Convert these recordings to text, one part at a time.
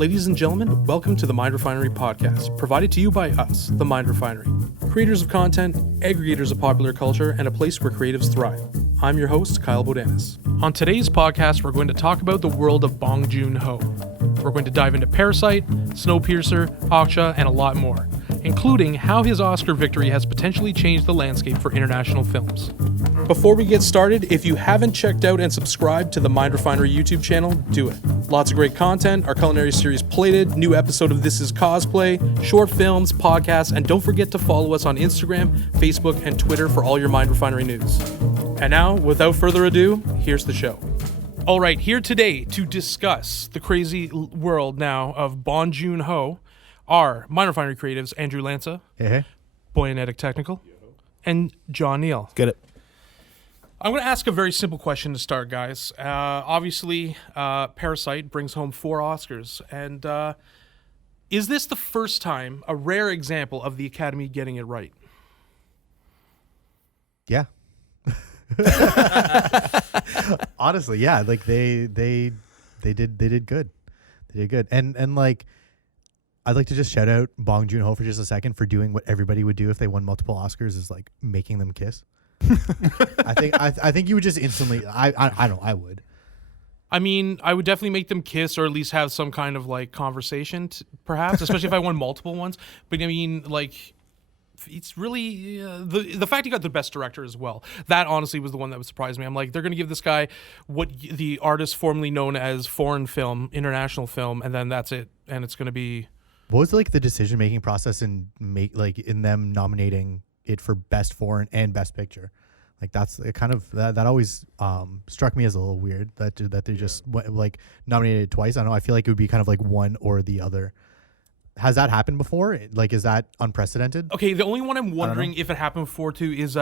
Ladies and gentlemen, welcome to the Mind Refinery podcast, provided to you by us, the Mind Refinery, creators of content, aggregators of popular culture, and a place where creatives thrive. I'm your host, Kyle Bodanis. On today's podcast, we're going to talk about the world of Bong Joon Ho. We're going to dive into Parasite, Snowpiercer, Okja, and a lot more, including how his Oscar victory has potentially changed the landscape for international films. Before we get started, if you haven't checked out and subscribed to the Mind Refinery YouTube channel, do it. Lots of great content, our culinary series Plated, new episode of This Is Cosplay, short films, podcasts, and don't forget to follow us on Instagram, Facebook, and Twitter for all your Mind Refinery news. And now, without further ado, here's the show. All right, here today to discuss the crazy world now of Bong Joon Ho are Mind Refinery creatives Andrew Lanza, Hey. Boyanetic Technical, and John Neal. Get it. I'm going to ask a very simple question to start, guys. Obviously, Parasite brings home 4 Oscars, and is this the first time, a rare example of the Academy getting it right? Yeah. Honestly, yeah. Like they did good. They did good. And like, I'd like to just shout out Bong Joon Ho for just a second for doing what everybody would do if they won multiple Oscars, is like making them kiss. I think you would just instantly. I would. I mean, I would definitely make them kiss, or at least have some kind of like conversation, perhaps, especially if I won multiple ones. But I mean, like, it's really the fact he got the best director as well. That honestly was the one that would surprise me. I'm like, they're going to give this guy what the artist formerly known as foreign film, international film, and then that's it. And it's going to be. What was like the decision making process in them nominating it for best foreign and best picture? Like that's kind of that always struck me as a little weird that they just like nominated it twice. I don't know. I feel like it would be kind of like one or the other. Has that happened before? Like, is that unprecedented? Okay, the only one I'm wondering if it happened before too is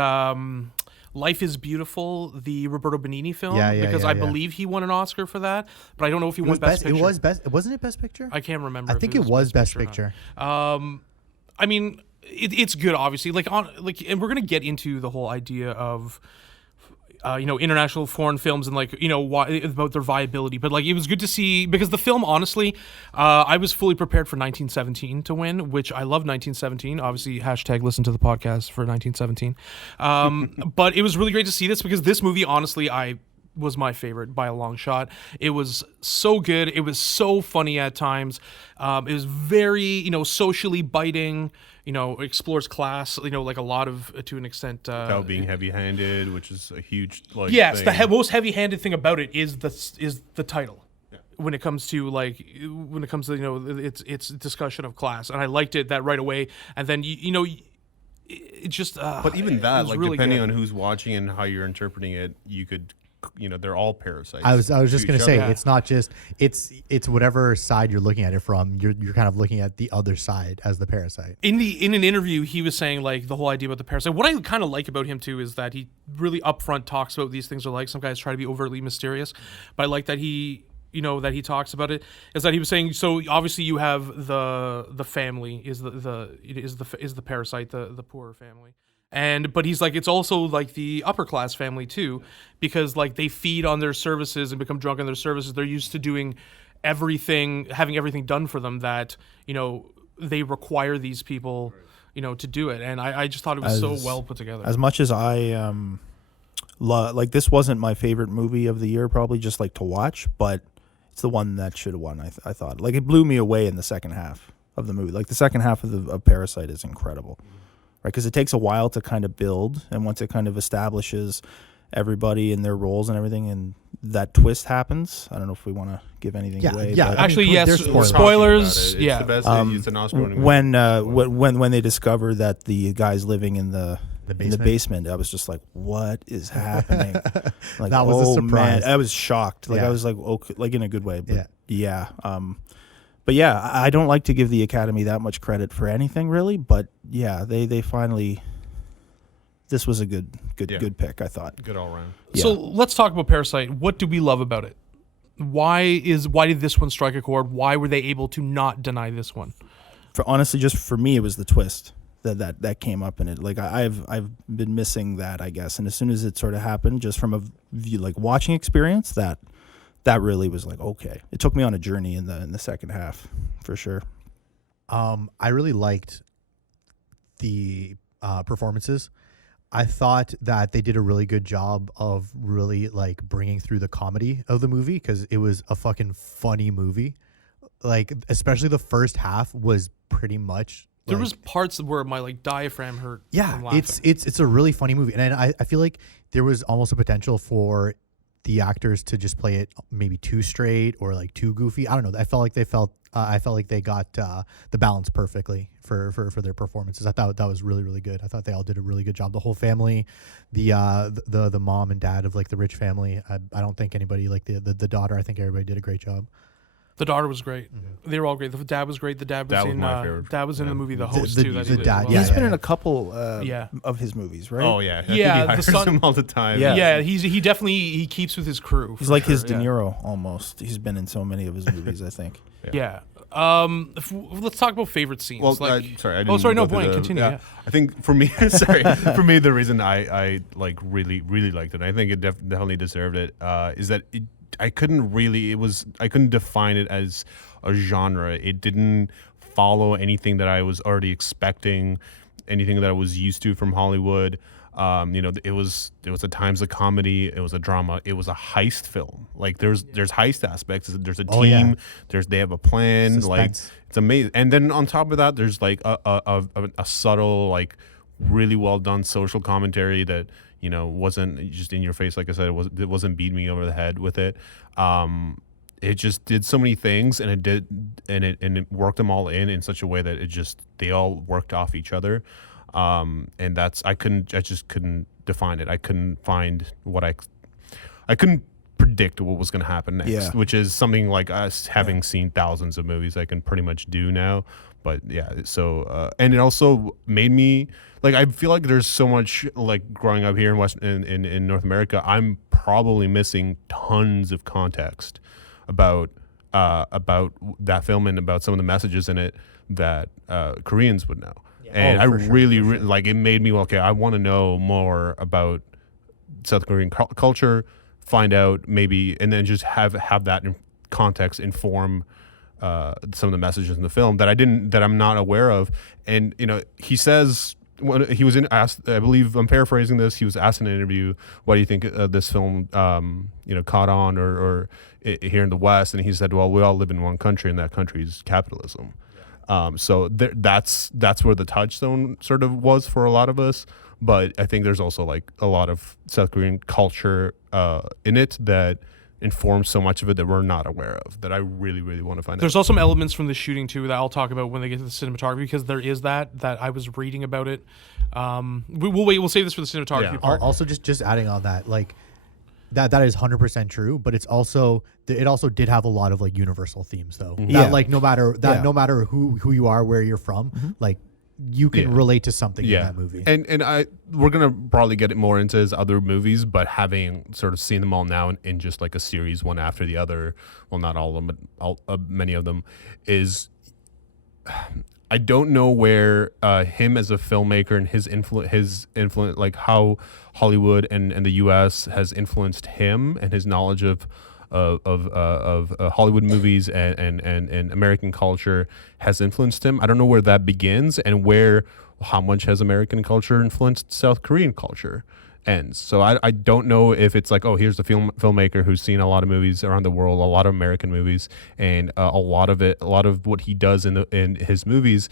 Life is Beautiful, the Roberto Benigni film. Because I believe he won an Oscar for that, but I don't know if he won Best Picture. It was wasn't it Best Picture? I can't remember. I think it was Best Picture. I mean, it's good, obviously. And we're gonna get into the whole idea of international foreign films and why, about their viability. But like, it was good to see, because the film, honestly, I was fully prepared for 1917 to win, which I love 1917. Obviously, hashtag listen to the podcast for 1917. But it was really great to see this, because this movie, honestly, was my favorite by a long shot. It was so good. It was so funny at times. It was very, socially biting, explores class, like a lot of, to an extent. Without being heavy-handed, which is a huge thing. The most heavy-handed thing about it is the title. Yeah. When it comes to its discussion of class, and I liked it that right away. And then it just. But even that, like, really depending good on who's watching and how you're interpreting it, you could. They're all parasites. I was just gonna say, it's not just it's whatever side you're looking at it from. You're kind of looking at the other side as the parasite. In an interview, he was saying like the whole idea about the parasite. What I kind of like about him too is that he really upfront talks about what these things are like. Some guys try to be overtly mysterious, but I like that he talks about it. Is that he was saying, so obviously you have the family is the parasite, the poorer family. But he's like, it's also like the upper class family too, because like they feed on their services and become drunk on their services. They're used to doing everything, having everything done for them that, they require these people, to do it. And I just thought it was so well put together. As much as I, like, this wasn't my favorite movie of the year, probably just like to watch, but it's the one that should have won. I thought, like, it blew me away in the second half of the movie. Like the second half of Parasite is incredible. Right, because it takes a while to kind of build, and once it kind of establishes everybody in their roles and everything, and that twist happens. I don't know if we want to give anything away. Yeah, but actually, yes. Spoilers. It's the best. It's an Oscar-winning when they discover that the guy's living in the basement, I was just like, "What is happening?" Like, that was a surprise. Man, I was shocked. Like I was like, okay, like in a good way. But But yeah, I don't like to give the Academy that much credit for anything really, but yeah, they finally. This was a good pick, I thought. Good all around. Yeah. So let's talk about Parasite. What do we love about it? Why did this one strike a chord? Why were they able to not deny this one? Honestly, just for me, it was the twist that came up in it. Like I've been missing that, I guess. And as soon as it sort of happened, just from a view, like watching experience, that that really was like, okay. It took me on a journey in the second half, for sure. I really liked the performances. I thought that they did a really good job of really like bringing through the comedy of the movie, because it was a fucking funny movie. Like, especially the first half was pretty much. There was parts where my like diaphragm hurt. Yeah, from laughing. it's a really funny movie, and I feel like there was almost a potential for the actors to just play it maybe too straight or like too goofy. I don't know. I felt like they got the balance perfectly for their performances. I thought that was really, really good. I thought they all did a really good job. The whole family, the mom and dad of like the rich family. I don't think anybody like the daughter. I think everybody did a great job. The daughter was great. Mm-hmm. They were all great. The dad was great. The dad was in my favorite. Dad was in the movie The Host too. The dad. He's been in a couple of his movies, right? Oh yeah, I think he the hires son him all the time. Yeah, he definitely keeps with his crew. He's like his De Niro almost. He's been in so many of his movies, I think. Yeah. Let's talk about favorite scenes. Well, like, sorry. No, Blaine, continue. Yeah. I think for me, for me, the reason I like really liked it, I think it definitely deserved it, is that I couldn't define it as a genre. It didn't follow anything that I was already expecting, anything that I was used to from Hollywood. It was at times a comedy, it was a drama, it was a heist film. Like there's heist aspects. There's a team. They have a plan. Suspense. Like it's amazing. And then on top of that, there's like a subtle, like really well done social commentary that wasn't just in your face. Like I said, it wasn't beating me over the head with it. It just did so many things, and it worked them all in such a way that they all worked off each other. And I just couldn't define it. I couldn't find I couldn't predict what was going to happen next, which is something like us having seen thousands of movies I can pretty much do now. But yeah, so and it also made me like, I feel like there's so much, like growing up here in North America, I'm probably missing tons of context about that film and about some of the messages in it that Koreans would know. And I really like, it made me, okay, I want to know more about South Korean culture, find out maybe, and then just have that context inform some of the messages in the film that I'm not aware of. And he says, when he was asked, I believe I'm paraphrasing this, he was asked in an interview, what do you think this film caught on or here in the West? And he said, well, we all live in one country, and that country is capitalism. So that's where the touchstone sort of was for a lot of us. But I think there's also like a lot of South Korean culture in it that informs so much of it that we're not aware of, that I really, really want to find out. There's also some elements from the shooting too that I'll talk about when they get to the cinematography, because there is that I was reading about it. We'll save this for the cinematography part. Also, just adding on that, like that is 100% true, but it also did have a lot of like universal themes though. Mm-hmm. That like no matter who you are, where you're from, like you can relate to something in that movie. And we're gonna probably get it more into his other movies, but having sort of seen them all now in just like a series, one after the other, well, not all of them, but many of them, is I don't know where him as a filmmaker and his influence, like how Hollywood and the U.S. has influenced him and his knowledge of Hollywood movies and American culture has influenced him. I don't know where that begins and how much has American culture influenced South Korean culture ends. So I don't know if it's like, oh, here's the filmmaker who's seen a lot of movies around the world, a lot of American movies, and a lot of what he does in his movies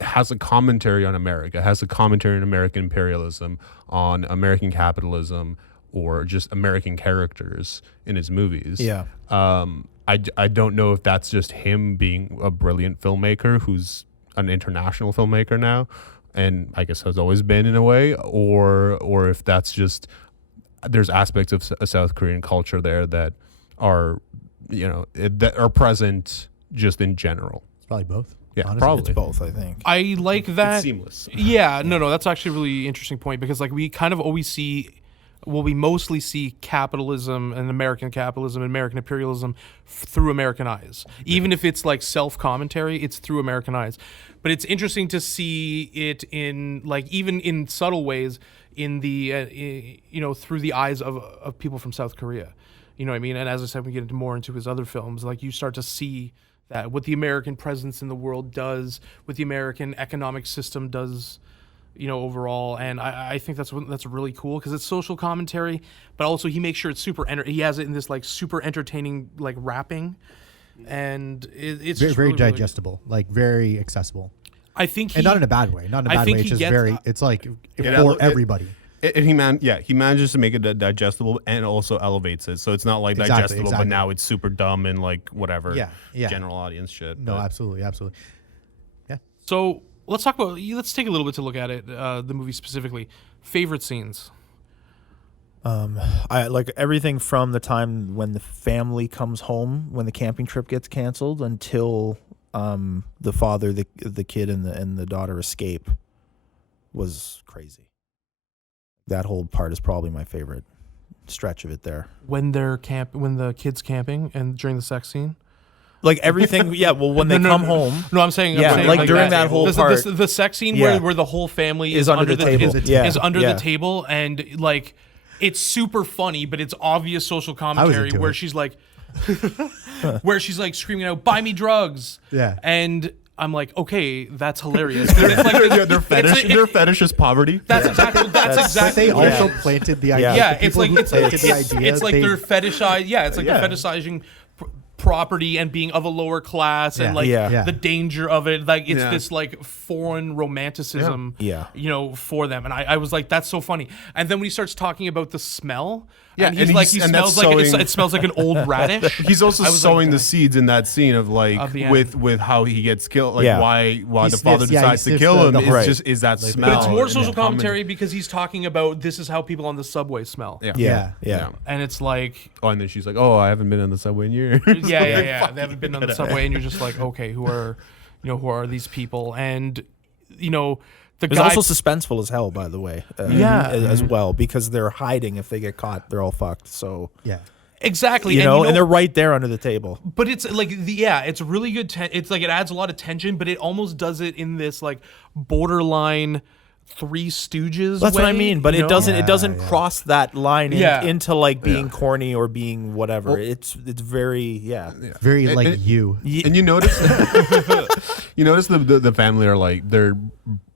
has a commentary on America, has a commentary on American imperialism, on American capitalism, or just American characters in his movies. Yeah. I don't know if that's just him being a brilliant filmmaker who's an international filmmaker now, and I guess has always been in a way, or if that's just there's aspects of South Korean culture there that are that are present just in general. It's probably both. Yeah, honestly. probably. It's both, I think. I like that. It's seamless. Yeah, no, that's actually a really interesting point, because like we kind of always see, we mostly see capitalism and American imperialism through American eyes. Even if it's like self-commentary, it's through American eyes. But it's interesting to see it in like, even in subtle ways, in the through the eyes of people from South Korea. You know what I mean? And as I said, we get into more into his other films, like you start to see that what the American presence in the world does, what the American economic system does, overall. And I think that's really cool because it's social commentary, but also he makes sure it's he has it in this like super entertaining like rapping, and it's very, just very really, really digestible, like very accessible. I think And not in a bad way. Not in a bad way. It's just it's like for everybody. He manages to make it digestible and also elevates it, so it's not like digestible, but now it's super dumb and like whatever. General audience shit. No, absolutely. Yeah. So let's take a little bit to look at it, the movie specifically. Favorite scenes. I like everything from the time when the family comes home, when the camping trip gets canceled, until the father, the kid, and the daughter escape was crazy. That whole part is probably my favorite stretch of it there. When the kid's camping and during the sex scene. Like everything, yeah. Well, when they come home. No, I'm saying like during that whole part, the sex scene where the whole family is under the table, is under the table, and like it's super funny, but it's obvious social commentary where she's like, screaming out, "Buy me drugs!" Yeah, and I'm like, okay, that's hilarious. It's like their fetish is poverty. That's exactly. They also planted the idea. Yeah, it's like they're fetishized. Yeah, it's like they're fetishizing property and being of a lower class and the danger of it. Like it's this like foreign romanticism. For them. And I was like, that's so funny. And then when he starts talking about the smell. Yeah, and he smells like it smells like an old radish. He's also sowing the seeds in that scene of like with how he gets killed, like why the father decides to kill him. Is that smell? But it's more social commentary because he's talking about this is how people on the subway smell. Yeah. And it's like, and then she's like, oh, I haven't been on the subway in years. Yeah. They haven't been on the subway, and you're just like, okay, who are these people? And it's also suspenseful as hell, by the way. As well, because they're hiding. If they get caught, they're all fucked. So exactly, and they're right there under the table. But it's like it's really good. It's like it adds a lot of tension, but it almost does it in this like borderline Three Stooges. That's way, what I mean. But it doesn't cross that line into like being corny or being whatever. Well, it's very very like and you notice the family are like they're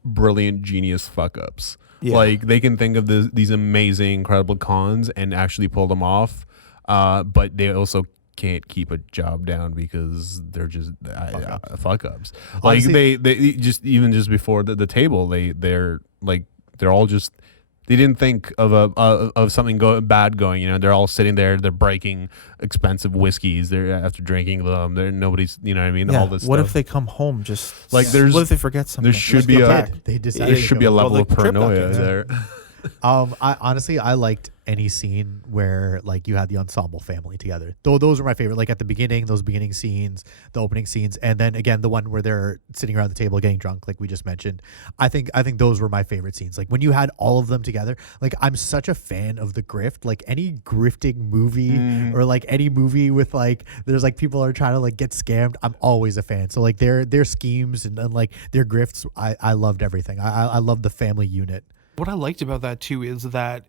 brilliant genius fuck ups. Like they can think of these amazing incredible cons and actually pull them off, but they also can't keep a job down because they're just fuck ups. Like honestly, they just even before the table they're all just they didn't think of something bad going. They're all sitting there. They're breaking expensive whiskeys. They're after drinking them. Nobody's. You know what I mean? All this. What stuff. if they come home just like what if they forget something? There should be a level of paranoia there. I liked any scene where like you had the ensemble family together. Those are my favorite. Like at the beginning, those beginning scenes, the opening scenes, and then again the one where they're sitting around the table getting drunk, like we just mentioned. I think those were my favorite scenes. Like when you had all of them together. Like I'm such a fan of the grift. Like any grifting movie or like any movie with like there's like people are trying to like get scammed. I'm always a fan. So like their schemes and like their grifts. I loved everything. I loved the family unit. What I liked about that too is that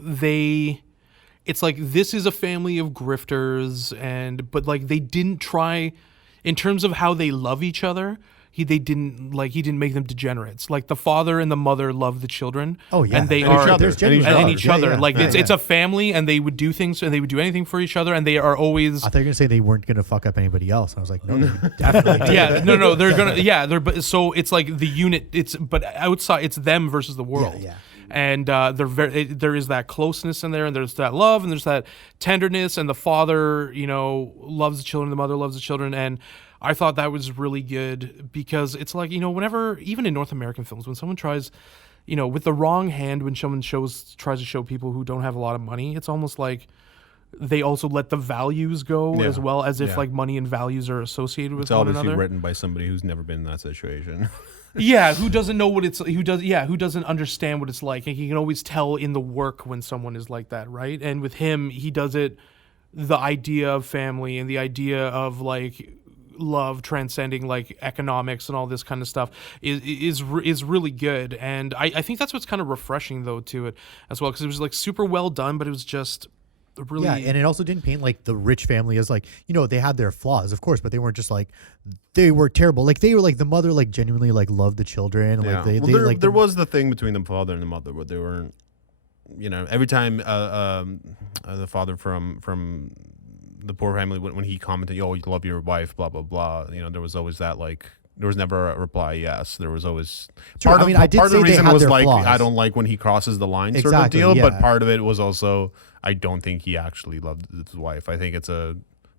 it's like this is a family of grifters, but like they didn't try in terms of how they love each other. He didn't make them degenerates. Like the father and the mother love the children. Oh yeah, and they and are each other. Like it's a family, and they would do things, and they would do anything for each other, and they are always. I thought you were gonna say they weren't gonna fuck up anybody else. I was like, no, they definitely. No, they're gonna. But so it's like the unit. But outside, it's them versus the world. Yeah. And there is that closeness in there, and there's that love, and there's that tenderness, and the father, loves the children, the mother loves the children, and I thought that was really good because it's like, whenever, even in North American films, when someone tries, with the wrong hand, when someone tries to show people who don't have a lot of money, it's almost like they also let the values go as well, as if like money and values are associated with one another. It's obviously written by somebody who's never been in that situation. Who doesn't know who doesn't understand what it's like, and he can always tell in the work when someone is like that, right? And with him, he does it, the idea of family and the idea of like love transcending like economics and all this kind of stuff is really good. And I think that's what's kind of refreshing though to it as well, because it was like super well done, but it was just really. Yeah, and it also didn't paint like the rich family as like, you know, they had their flaws, of course, but they weren't just like they were terrible. Like they were like the mother like genuinely like loved the children. Yeah. Like they there, like there was the thing between the father and the mother, but they weren't. You know, every time the father from the poor family when he commented, "Oh, you love your wife," blah blah blah. You know, there was always that like. There was never a reply. Yes, there was always True. part I of mean, I did part of say the they reason had was their like flaws. I don't like when he crosses the line sort of Exactly, deal. yeah. But part of it was also I don't think he actually loved his wife. I think it's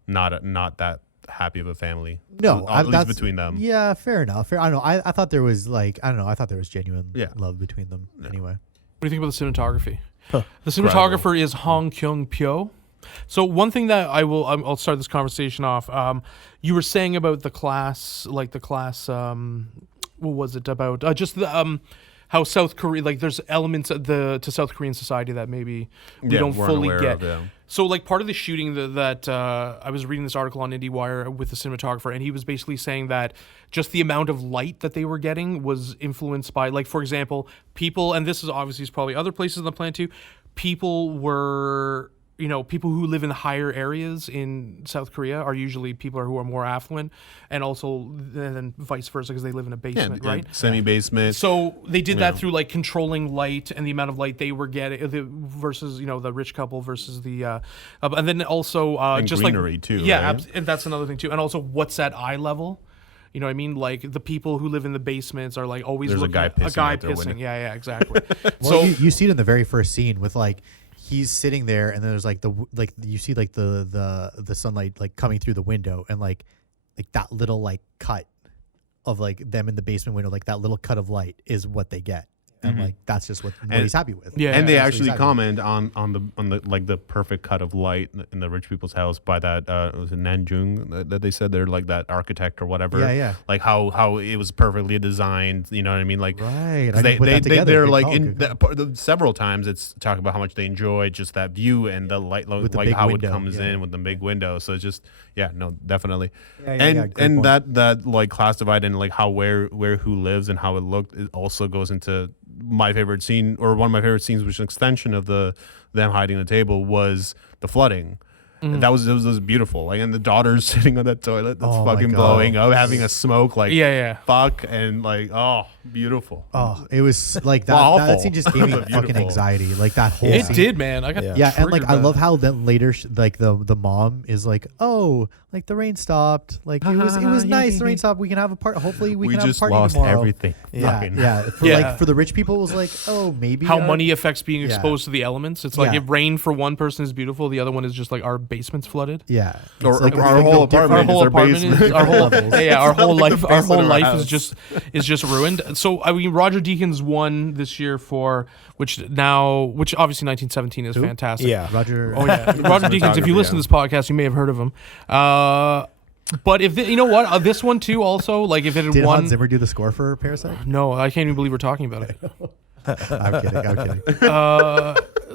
not that happy of a family. No, at least that's between them. Yeah, fair enough. I don't know. I thought there was like I don't know. I thought there was genuine love between them. Yeah. Anyway, What do you think about the cinematography? Huh. The cinematographer is Hong Kyung-pyo. So one thing that I'll start this conversation off. You were saying about the class, like the class. What was it about? Just the how South Korea, like there's elements to South Korean society that maybe we don't we're fully unaware get. of, yeah. So like part of the shooting that I was reading this article on IndieWire with the cinematographer, and he was basically saying that just the amount of light that they were getting was influenced by, like, for example, people, and this is obviously probably other places on the planet too, people were, you know, people who live in higher areas in South Korea are usually people who are more affluent, and also then vice versa because they live in a basement, right? Semi-basement. So they did that through like controlling light and the amount of light they were getting versus, you know, the rich couple versus the and then also And just greenery, like too, yeah, right? and that's another thing too, and also what's at eye level. You know what I mean? Like the people who live in the basements are like always There's a looking guy at pissing a guy out their pissing. window. Yeah, exactly. well, So you see it in the very first scene with like he's sitting there, and then there's like you see like the sunlight like coming through the window, and like that little like cut of like them in the basement window, like that little cut of light is what they get, and like that's just what he's happy with. Yeah. And they that's what he's actually happy with. comment on the like the perfect cut of light in the rich people's house by that was it Nanjung that they said they're like that architect or whatever. Yeah. Like how it was perfectly designed. You know what I mean? Like Right. 'cause I didn't put that together. they're Good like call, in good call. several times it's talking about how much they enjoy just that view and the light With the like big how window, it comes yeah. in with the big window. So it's just definitely. Yeah, and great point. that like class divide and like how where who lives and how it looked, it also goes into my favorite scene, or one of my favorite scenes, which is an extension of them hiding the table, was the flooding. And that was beautiful. Like, and the daughter's sitting on that toilet that's Oh my fucking God. blowing up, having a smoke, like Yeah. fuck, and like beautiful. Oh, it was like that. Well, that awful, scene just gave me but fucking beautiful. anxiety. Like that whole. It scene. did, man. I got Yeah, and like triggered I by love that. how then later, like the mom is like, oh, like the rain stopped. Like it was nice. The rain stopped. We can have a part. Hopefully, we can have a just party lost tomorrow. everything. Yeah, Fucking- yeah. For Yeah. like for the rich people, it was like, oh, maybe how our- money affects being Yeah. exposed to the elements. It's like Yeah. if rain for one person is beautiful, the other one is just like our basement's flooded. Yeah, Or It's like our the whole different- Our apartment whole is our apartment basement. is our whole Levels. our whole like the life our whole basement of our life house. is just ruined. So I mean, Roger Deakins won this year for which obviously 1917 is Who? fantastic. Yeah. Roger. Oh yeah, Roger Deakins. If you Cinematography, listen to this podcast, you may have heard of him. But if you know what, this one too, also like if it had Did won. Hans Zimmer do the score for Parasite? No, I can't even believe we're talking about it. I'm kidding.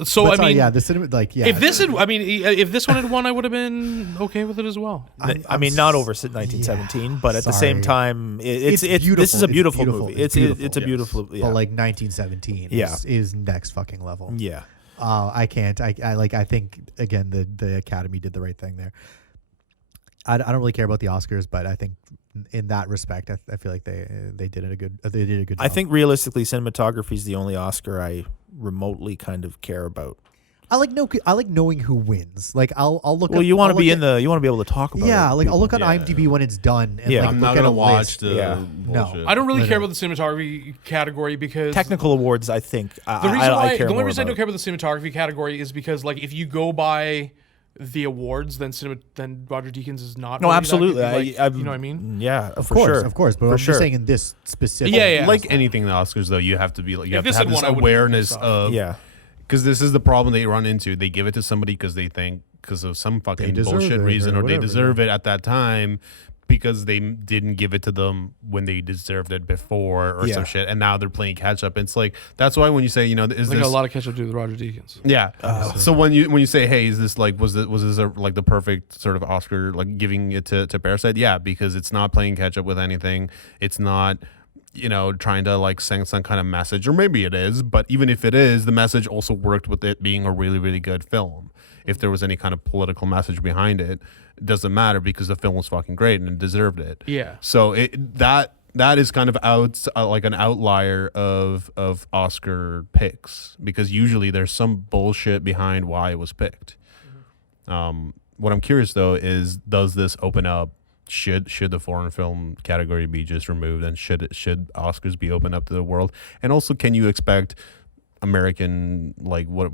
So But I mean, yeah, the cinema, like, yeah. if this one had won, I would have been okay with it as well. I mean, not over 1917, but at the same sorry. time, it's beautiful. this is a It's beautiful beautiful. movie. It's It's beautiful, a yes. beautiful. Yeah. But like 1917 Yeah. is next fucking level. yeah. I can't. I think again the Academy did the right thing there. I don't really care about the Oscars, but I think in that respect, I feel like they did a good job. I think realistically, cinematography is the only Oscar I remotely kind of care about. I like knowing who wins. Like I'll look. Well, up, you want I'll to be look in you want to be able to talk about. Yeah, it, like I'll look on Yeah. IMDb when it's done. And Yeah. like, I'm look not at gonna a watch list. the Yeah. bullshit. I don't really care Literally. about the cinematography category because technical awards. I think the reason I care the only more reason I don't about. care about the cinematography category is because like if you go by the awards, then Roger Deakins is not. No, really that absolutely. good. Like, I've- you know what I mean? Yeah, Of for course, sure. of course. But For I'm sure. just saying in this specific. Yeah. Like anything in the Oscars, though, you have to be like you If have to this have had this won, I would've been awareness pissed off. of Yeah. because this is the problem they run into. They give it to somebody because they think because of some fucking deserve bullshit it reason or or they whatever, deserve it at that time because they didn't give it to them when they deserved it before or Yeah. some shit, and now they're playing catch up. It's like that's why when you say is I think this a lot of catch up to do with Roger Deakins. yeah. So when you say, hey, is this like was this like the perfect sort of Oscar, like giving it to Parasite? Yeah, because it's not playing catch up with anything. It's not trying to like send some kind of message, or maybe it is, but even if it is, the message also worked with it being a really, really good film. if there was any kind of political message behind it. It doesn't matter because the film was fucking great and it deserved it. Yeah. So that is kind of like an outlier of Oscar picks, because usually there's some bullshit behind why it was picked. What I'm curious though is, does this open up? Should the foreign film category be just removed, and should Oscars be opened up to the world? And also, can you expect American, like what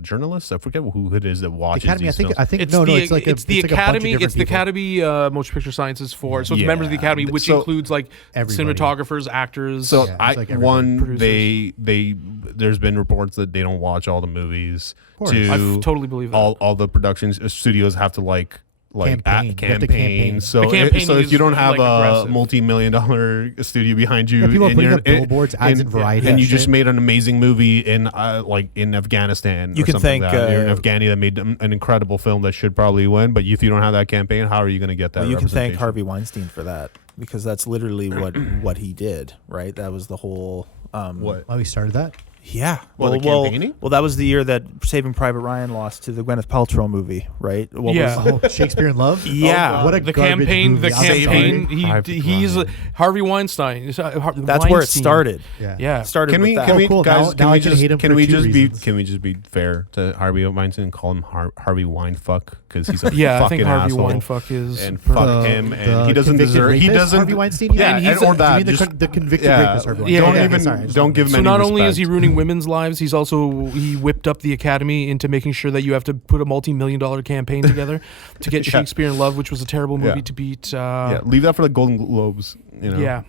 journalists? I forget who it is that watches Academy, these films. I think It's no, the like it's the like a bunch of Academy. different It's the people. Academy Motion Picture Sciences for. So it's Yeah. members of the Academy, which So- includes like Everybody. cinematographers, actors. So Yeah, it's like everybody. one, Producers. they there's been reports that they don't watch all the movies. course. To I totally believe that. all the productions studios have to like Campaign. You have to campaign. campaign. So The campaigning so if you don't is, have like, a aggressive. multi-million-dollar studio behind you, Yeah, people are and putting you're- up billboards, ads, and variety. and you shit. just made an amazing movie in Afghanistan. You or can something thank, like that. You're in Afghani that made an incredible film that should probably win. But if you don't have that campaign, how are you going to get that? Well, you can thank representation? Harvey Weinstein for that, because that's literally what he did, right? That was the whole. What? Oh, we started that. Yeah. Well, the campaigning? Well, that was the year that Saving Private Ryan lost to the Gwyneth Paltrow movie, right? What Yeah. was- Oh, Shakespeare in Love. Yeah. What a the garbage campaign, movie. the I'm campaign. sorry. He's Harvey Harvey Weinstein. That's where it started. Yeah. Yeah. Started Can with we, that. can we, cool. guys? Now I can hate him can for we two just reasons. can we just be fair to Harvey Weinstein and call him Harvey Winefuck, because he's a Yeah, I fucking think Harvey asshole. Weinfuck is And per- fuck The- him, the and he doesn't convicted deserve. He rapist, doesn't. Harvey Weinstein. Yeah, and he's or a- that. You mean just- the convicted yeah, rapist, Harvey Yeah, don't Weinstein. yeah, even Sorry, don't give him So any not only is he respect. ruining women's lives, he's also he whipped up the Academy into making sure that you have to put a multi-million-dollar campaign together to get Yeah. Shakespeare in Love, which was a terrible movie Yeah. to beat. Yeah, leave that for the Golden Globes. You know. Yeah.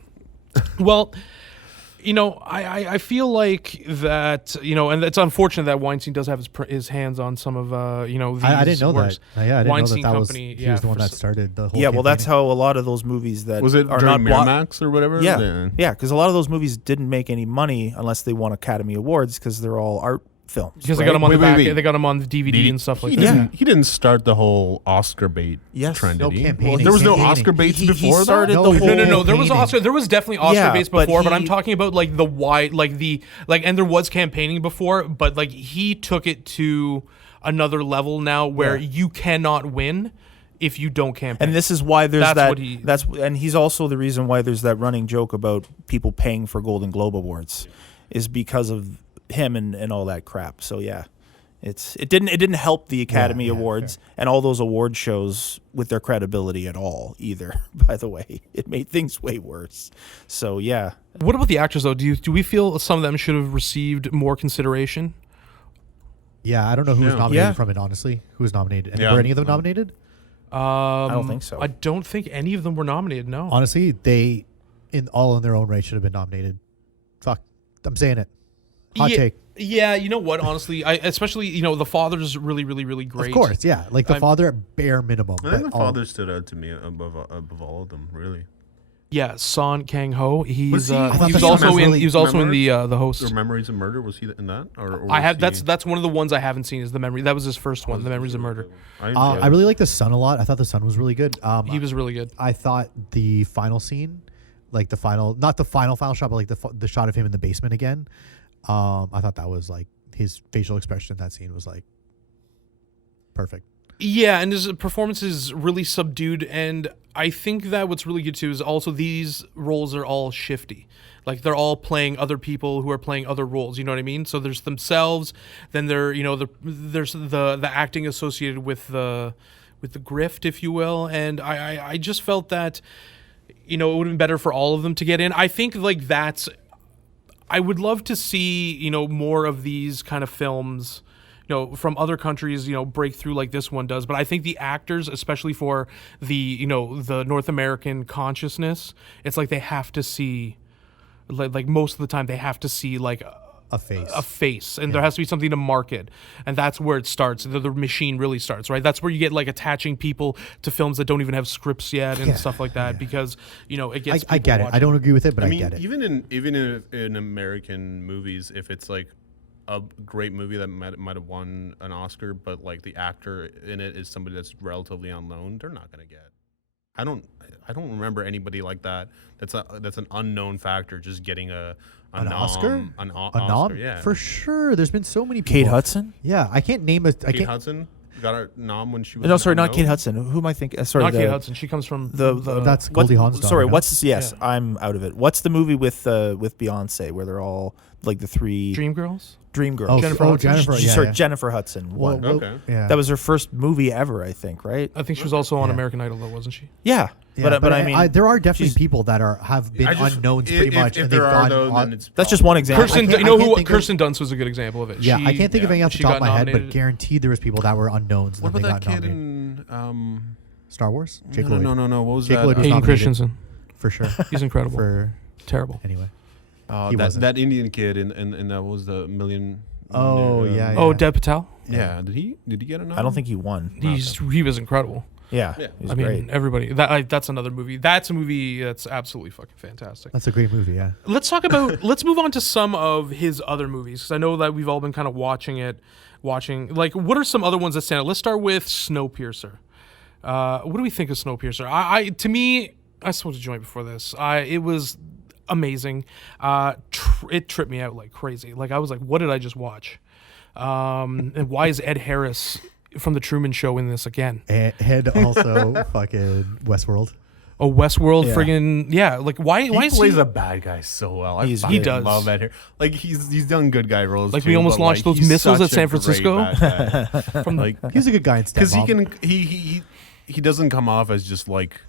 Well, I feel like that, and it's unfortunate that Weinstein does have his hands on some of, these I didn't know works. that. Yeah, I didn't Weinstein know that was Company, he was the one for that started the whole. Yeah, well, that's campaigning. how a lot of those movies that Was it are during not Miramax or whatever? Yeah, yeah, because a lot of those movies didn't make any money unless they won Academy Awards, because they're all art films. Because they right? got him on Wait, the wait, back, wait. they got him on the DVD and stuff like he that. didn't, He didn't start the whole Oscar bait Yes. trend, No did he? campaigning. There was no Campaigning. Oscar baits He before started that. the whole. No. There was Campaigning. there was definitely Oscar Yeah, base but before, but I'm he- talking about like the wide, and there was campaigning before, but like he took it to another level now where Yeah. you cannot win if you don't campaign. And this is why there's That's that. what he- And he's also the reason why there's that running joke about people paying for Golden Globe awards, is because of him and all that crap. So yeah, it didn't help the Academy yeah, Awards and all those award shows with their credibility at all either. By the way, it made things way worse. So yeah, What about the actors though? Do we feel some of them should have received more consideration? Yeah, I don't know who was Yeah. nominated Yeah. from it. Honestly, who was nominated? Yeah. Were any of them nominated? I don't think so. I don't think any of them were nominated. No. Honestly, they, in their own right, should have been nominated. Fuck, I'm saying it. Hot Yeah, take. Yeah, you know what? Honestly, especially the father's really, really, really great. Of course, yeah. Like the I'm- father at bare minimum. I think but the father stood out to me above all of them, really. Yeah, Son Kang-ho. He's Was he- I he thought was the also Son in was he was also in Remember? the host. Or Memories of Murder, was he in that? Or I was have he- that's one of the ones I haven't seen is the memory. That was his first one, the Memories of Murder. I really like the son a lot. I thought the son was really good. He was really good. I thought the final scene, like the final, not the final shot, but like the shot of him in the basement again. I thought that was like his facial expression in that scene was like perfect. Yeah, and his performance is really subdued, and I think that what's really good too is also these roles are all shifty. Like they're all playing other people who are playing other roles. You know what I mean? So there's themselves, then there's the acting associated with the grift, if you will, and I just felt that it would have been better for all of them to get in. I think like that's. I would love to see more of these kind of films. From other countries, break through like this one does. But I think the actors, especially for the North American consciousness, it's like they have to see, like most of the time, they have to see like A face. and there has to be something to market, and that's where it starts. The machine really starts, right? That's where you get like attaching people to films that don't even have scripts yet and Yeah, stuff like that, because it gets. I people get it. I watching. don't agree with it, but I I, mean, get it. even in American movies, if it's like a great movie that might have won an Oscar, but like the actor in it is somebody that's relatively unknown, they're not gonna get. I don't remember anybody like that. That's an unknown factor just getting an Oscar? An A Oscar, nom? yeah. For sure. There's been so many people. Kate Hudson. Yeah, I can't name a. I Kate can't. Hudson. got her nom when she was. No, sorry, not no? Kate Hudson. Who am I thinking? Sorry, Not Kate Hudson. She comes from That's what- Goldie Hawn's daughter. Sorry, no? what's yes? I'm out of it. What's the movie with Beyonce where they're all like the three Dreamgirls. Dreamgirls? Oh, Jennifer oh, Hudson? Jennifer. Yeah, Sorry, yeah. Jennifer Hudson. Well, won. Okay. Yeah. That was her first movie ever, I think. Right? I think she was also on Yeah. American Idol, though, wasn't she? Yeah, Yeah, but I mean, there are definitely she's- people that have been I just- unknowns if- pretty much, If and there they've are gone those, on. then it's that's just one example. Kirsten, can't- you know I can't who? think of- Kirsten Dunst was a good example of it. Yeah, She- I can't think of any off the she top of got my head, but nominated. guaranteed there was people that were unknowns. What and then about they that got kid nominated. in? Star Wars? Jake No, Lloyd. no. What was Jake that? Lloyd was Hayden nominated. Christensen. For sure. He's incredible. For Terrible. anyway. Oh, He that wasn't. that Indian kid in that was the million. Oh, yeah, Oh, Dev Patel. Yeah. Did he get a nom? I don't think he won. He was incredible. Yeah, Yeah. he's I mean, great. everybody. That's another movie. That's a movie that's absolutely fucking fantastic. That's a great movie, yeah. Let's talk about. Let's move on to some of his other movies, because I know that we've all been kind of watching. Like, what are some other ones that stand out? Let's start with Snowpiercer. What do we think of Snowpiercer? To me, I smoked a joint before this. It was amazing. It tripped me out like crazy. Like, I was like, what did I just watch? And why is Ed Harris from the Truman Show in this again? And also fucking Westworld. Oh, Westworld, Yeah. friggin' yeah. Like, why He is plays he? a bad guy so well. I He's fucking good. He does. love Ed Harris. Like he's done good guy roles. Like, too, we almost but, launched like, those he's missiles such at San a great Francisco. bad guy. From like He was a good guy in because he Stepmom. can he doesn't come off as just like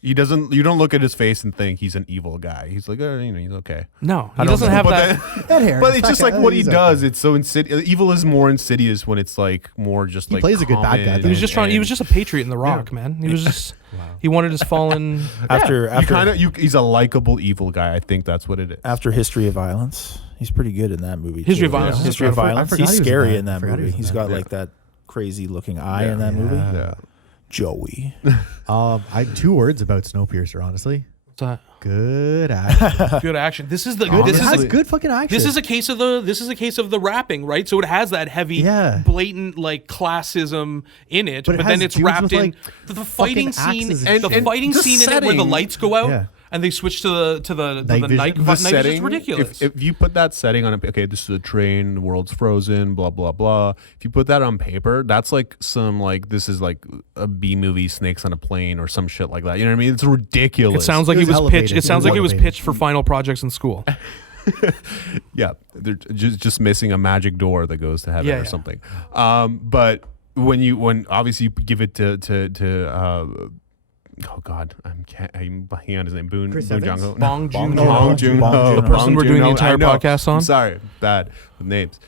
he doesn't. You don't look at his face and think he's an evil guy. He's like, oh, he's okay. No, he don't doesn't know. have But that. Ed Harris, But it's just like what he he's okay. does. It's so insidious. Evil is more insidious when it's like more just He like plays a good bad guy, common though. He was just trying. He and- was just a patriot in The Rock, man. He was just. He wanted his fallen. after he's a likable evil guy. I think that's what it is. after History of Violence, he's pretty good in that movie. History too. of Violence is History of incredible. Violence. I forgot He's he was in scary that. in I that forgot he movie. was in He's that. got Yeah. like that crazy looking eye Yeah. in that movie. Yeah. Joey. I 2 words about Snowpiercer, honestly. What's that? Good action. Good action. This is the. Good, This it is has a, good fucking action. This is a case of the rapping, right? So it has that heavy, Yeah. blatant like classism in it, But but, it then has it's dudes wrapped with, in like, the fighting fucking scene, axes and and the shit. fighting the scene in it where the setting- lights go out, Yeah. and they switch to the Night vision. night. The Night setting, vision's ridiculous. If you put that setting on, okay, this is a train, the world's frozen, blah blah blah. If you put that on paper, that's like some like this is like a B movie, Snakes on a Plane, or some shit like that. You know what I mean? It's ridiculous. it sounds like It it was was pitched. elevated. It sounds It like was it was elevated. pitched for final projects in school. Yeah, they're just missing a magic door that goes to heaven Yeah, or yeah. something. But when obviously you give it to oh god, I'm blanking on his name. Chris Boon Evans? Jung-ho. Bong Joon Ho. Bong Joon Ho. The person we're doing the entire I know. podcast on? I'm sorry, bad with names.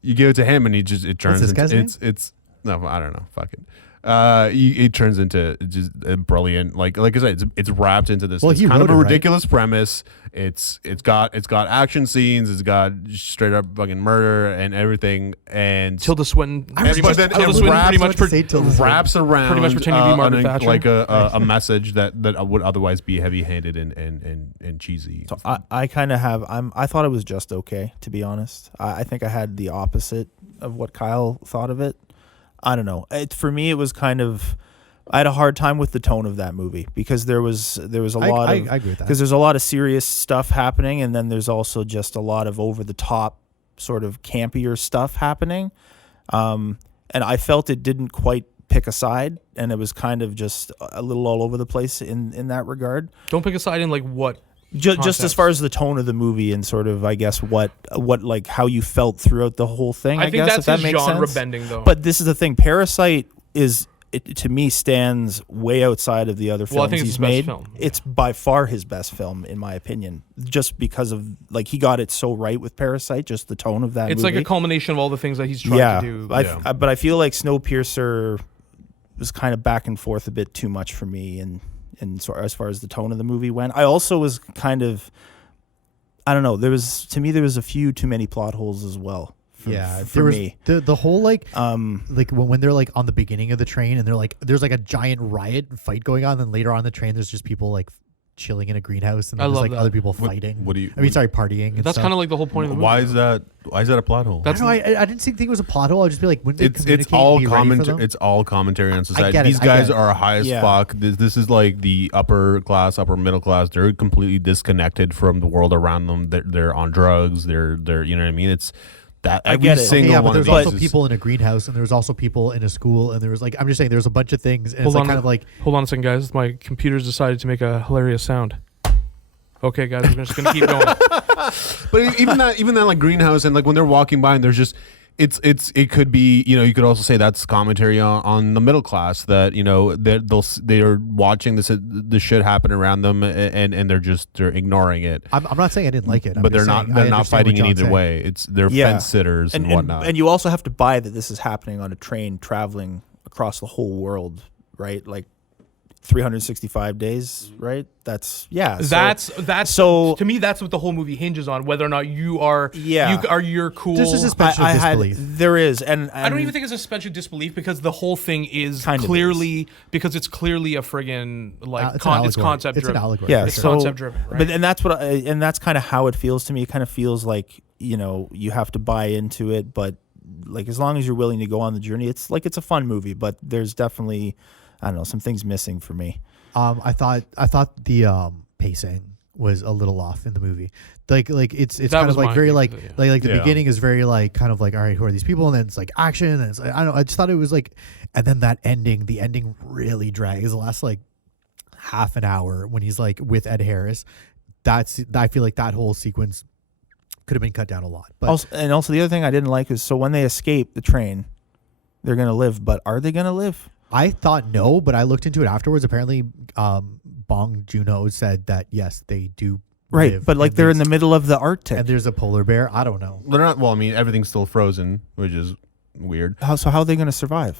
You give it to him, and it turns this into guy's name? it's no, I don't know. Fuck it. It turns into just a brilliant, like I said, it's wrapped into this, Well, this he kind of wrote a it, right? ridiculous premise. It's got action scenes. It's got straight up fucking murder and everything. And Tilda Swinton. Pretty much, then Tilda it Swinton wraps- pretty much. I was about to say Tilda Swinton. wraps around Pretty much pretending to be Margaret Thatcher. like a message that would otherwise be heavy-handed and cheesy. So I kind of have. I thought it was just okay, to be honest. I think I had the opposite of what Kyle thought of it. I don't know. For me, it was kind of. I had a hard time with the tone of that movie because there was a lot I of agree with that. because there's a lot of serious stuff happening, and then there's also just a lot of over the top sort of campier stuff happening. And I felt it didn't quite pick a side, and it was kind of just a little all over the place in that regard. Don't pick a side in like what. Just as Context. far as the tone of the movie and sort of, I guess, what like how you felt throughout the whole thing. I think guess, that's if that his makes genre sense. bending though. But this is the thing. Parasite to me stands way outside of the other Well, I films think it's he's his best made. film. It's by far his best film, in my opinion, just because of like he got it so right with Parasite. Just the tone of that. it's movie. like a culmination of all the things that he's trying yeah, to do. but I feel like Snowpiercer was kind of back and forth a bit too much for me, and so as far as the tone of the movie went, I also was kind of, I don't know. There was a few too many plot holes as well. For there was me. the whole like when they're like on the beginning of the train and they're like there's like a giant riot fight going on, then later on the train there's just people like chilling in a greenhouse and I then there's love like that. other people fighting. what do you- I mean, sorry, partying. And That's kind of like the whole point of the movie. Why is that a plot hole? I don't know. I didn't think it was a plot hole. I'd just be like, wouldn't they it's communicate all and be ready for commentary. them? It's all commentary on society. get it, These I guys get it. are high as Yeah. fuck. This is like the upper class, upper middle class. They're completely disconnected from the world around them. They're on drugs. They're you know what I mean. that I every get it. single yeah, but one there's of these also is- people in a greenhouse, and there was also people in a school, and there was like I'm just saying there's a bunch of things, and Hold it's like on. kind of like Hold on a second, guys. My computer's decided to make a hilarious sound. Okay, guys, we're just gonna keep going. But even that like greenhouse, and like when they're walking by and there's just it could be, you could also say that's commentary on the middle class, that they're watching this shit happen around them, and they're ignoring it. I'm not saying I didn't like it, But they're not fighting in either way. They're Yeah. fence sitters and whatnot. And you also have to buy that this is happening on a train traveling across the whole world, right? Like 365 days, right? That's That's so to me. That's what the whole movie hinges on: whether or not you're cool. There's a suspension of disbelief. there is, and I don't even think it's a suspension of disbelief, because the whole thing is Kind of clearly because it's clearly a friggin' like it's an it's allegory. concept It's an driven. allegory. yeah, for It's sure. so, concept driven, right? But and that's what and that's kind of how it feels to me. It kind of feels like you have to buy into it, but like as long as you're willing to go on the journey, it's a fun movie. But there's definitely, I don't know, some things missing for me. I thought the pacing was a little off in the movie. Like it's That kind was of like mine, very yeah. like the Yeah. beginning is very like kind of like, all right, who are these people? And then it's like action, and it's like, I don't know. I just thought it was like, and then the ending really drags. The last like half an hour when he's like with Ed Harris. I feel like that whole sequence could have been cut down a lot. But Also the other thing I didn't like is, so when they escape the train, they're gonna live, but are they gonna live? I thought no, but I looked into it afterwards. Apparently, Bong Joon Ho said that yes, they do. Right, live, but like and they're in there's- the middle of the Arctic. and there's a polar bear. I don't know. They're not. Well, I mean, everything's still frozen, which is weird. How are they gonna survive?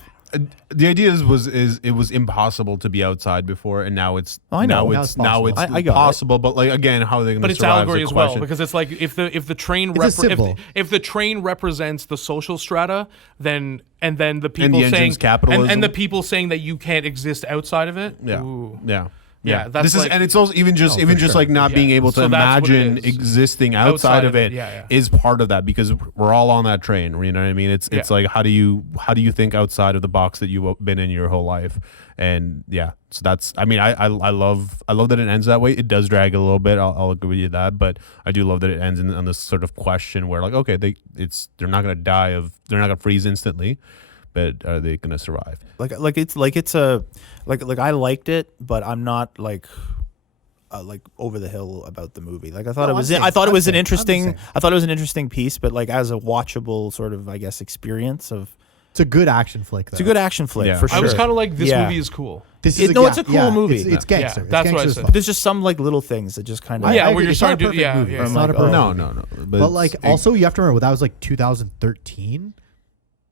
The idea was it was impossible to be outside before, and now it's I know. now it's I got it. possible. But like again, how are they going But to it's survive? allegory is as a well, question. because it's like if the train It's a symbol. if the train represents the social strata, then the people the saying engine's capitalism. and the people saying that you can't exist outside of it. Yeah. Ooh. Yeah. Yeah, that's this is, like- and it's also even just like not Yeah. being able to So that's what it imagine is. existing outside of it yeah. is part of that, because we're all on that train. You know what I mean? It's Yeah. like how do you think outside of the box that you've been in your whole life? And yeah, so that's, I mean, I love that it ends that way. It does drag a little bit. I'll agree with you that, but I do love that it ends on this sort of question where like, okay, they're not gonna they're not gonna freeze instantly, but are they gonna survive? Like I liked it, but I'm not like over the hill about the movie. Like I thought No, it was. I'm I thought it saying- was I'm an the interesting. same. I thought it was an interesting piece, but like as a watchable sort of, I guess, experience of. It's a good action flick. Though. It's a good action flick Yeah. for sure. I was kind of like, this Yeah. movie is cool. This It- is no, it's a cool movie. It's gangster. Yeah, It's that's what I gangster as said. fuck. There's just some like little things that just kind of. Yeah, I where agree. you're It's not starting a to- perfect yeah, movie. yeah, It's yeah. not a Like, oh. perfect No. But like also you have to remember that was like 2013.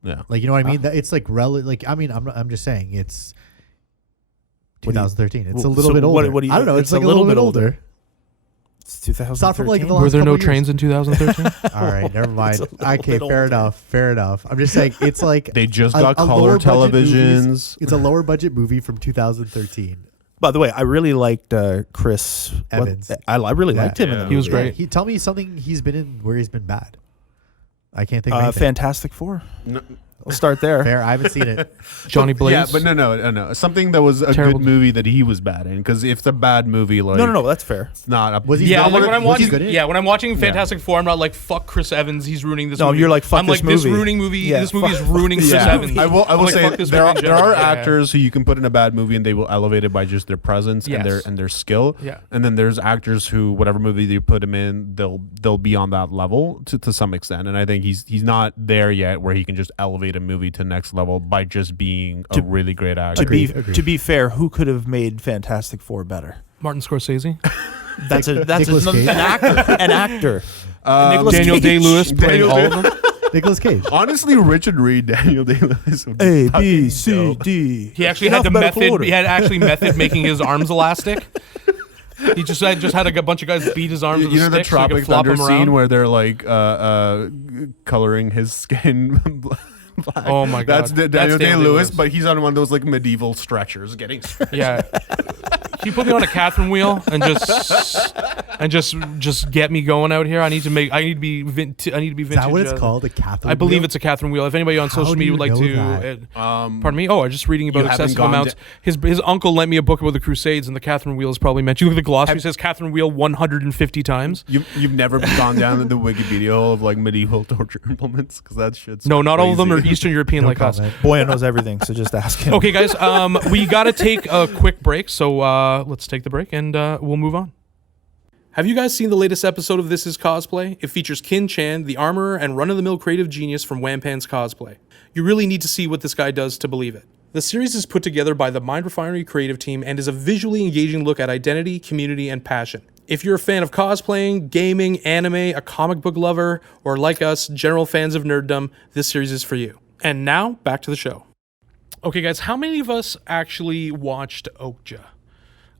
Yeah. Like you know what I mean? That it's like like I mean I'm just saying it's 2013. It's a Well, little so bit what- older. what do you- I don't know. It's it's like a a little bit little older. bit It's 2013. It's not from like the Were last there no couple years. trains in 2013? All right, never mind. It's a little Okay, bit fair older. enough. Fair enough. I'm just saying it's like They just a- got a color lower budget televisions. It's a lower budget movie from 2013. By the way, I really liked Chris Evans. I really Yeah. liked him in Yeah. the He was movie. great. He tell me something he's been in where he's been bad. I can't think of anything. Fantastic Four. No, We'll start there. Fair. I haven't seen it. Johnny Blaze. Yeah, but no. Something that was a Terrible. good movie that he was bad in. Because if it's a bad movie, like No, that's fair. it's not. A, Was he Yeah, good like in when it? I'm Was he watching, good in it? yeah, when I'm watching Fantastic Four, I'm not like, fuck Chris Evans, he's ruining this No, movie. you're like, fuck I'm this like, this movie. ruining movie, Yeah, this movie is fuck- ruining Chris Yeah. Evans. I will I'm like, say fuck this there movie in are general. Yeah, yeah. actors who you can put in a bad movie and they will elevate it by just their presence Yes. and their skill. Yeah. And then there's actors who whatever movie you put him in, they'll be on that level to some extent. And I think he's not there yet where he can just elevate a movie to next level by just being a really great actor. Agreed. To be fair, who could have made Fantastic Four better? Martin Scorsese. That's Nicolas Cage. an actor. An actor. Nicolas Daniel Cage. Day-Lewis playing Daniel all of them. Nicolas Cage. Honestly, Richard Reed, Daniel Day-Lewis would be A B fucking C dope. D. He actually In had the alphabetical method. order. He had actually method making his arms elastic. He just had a bunch of guys beat his arms with You a know the stick so he could Tropic flop Thunder him scene around. where they're like coloring his skin black. Oh my God. That's Daniel Daniel Day-Lewis, Day-Lewis. but he's on one of those like medieval stretchers getting. Yeah. Can you put me on a Catherine wheel and just and just get me going out here. I need to be vintage. Is that what it's called? A Catherine I believe wheel? it's a Catherine wheel. If anybody on How social do media you would like know to, that? pardon me. Oh, I'm just reading about You haven't excessive gone amounts. His uncle lent me a book about the Crusades, and the Catherine wheel is probably meant. You look at the glossary; it says Catherine wheel 150 times. You've never gone down the Wikipedia hole of like medieval torture implements because that shit's No, not all of them are crazy. Eastern European No like us. comment. Boyan knows everything, so just ask him. Okay, guys, we got to take a quick break, so let's take the break and we'll move on. Have you guys seen the latest episode of This Is Cosplay? It features Kin Chan, the armorer and run-of-the-mill creative genius from Wampan's Cosplay. You really need to see what this guy does to believe it. The series is put together by the Mind Refinery creative team and is a visually engaging look at identity, community, and passion. If you're a fan of cosplaying, gaming, anime, a comic book lover, or like us, general fans of nerddom, this series is for you. And now, back to the show. Okay, guys, how many of us actually watched Okja?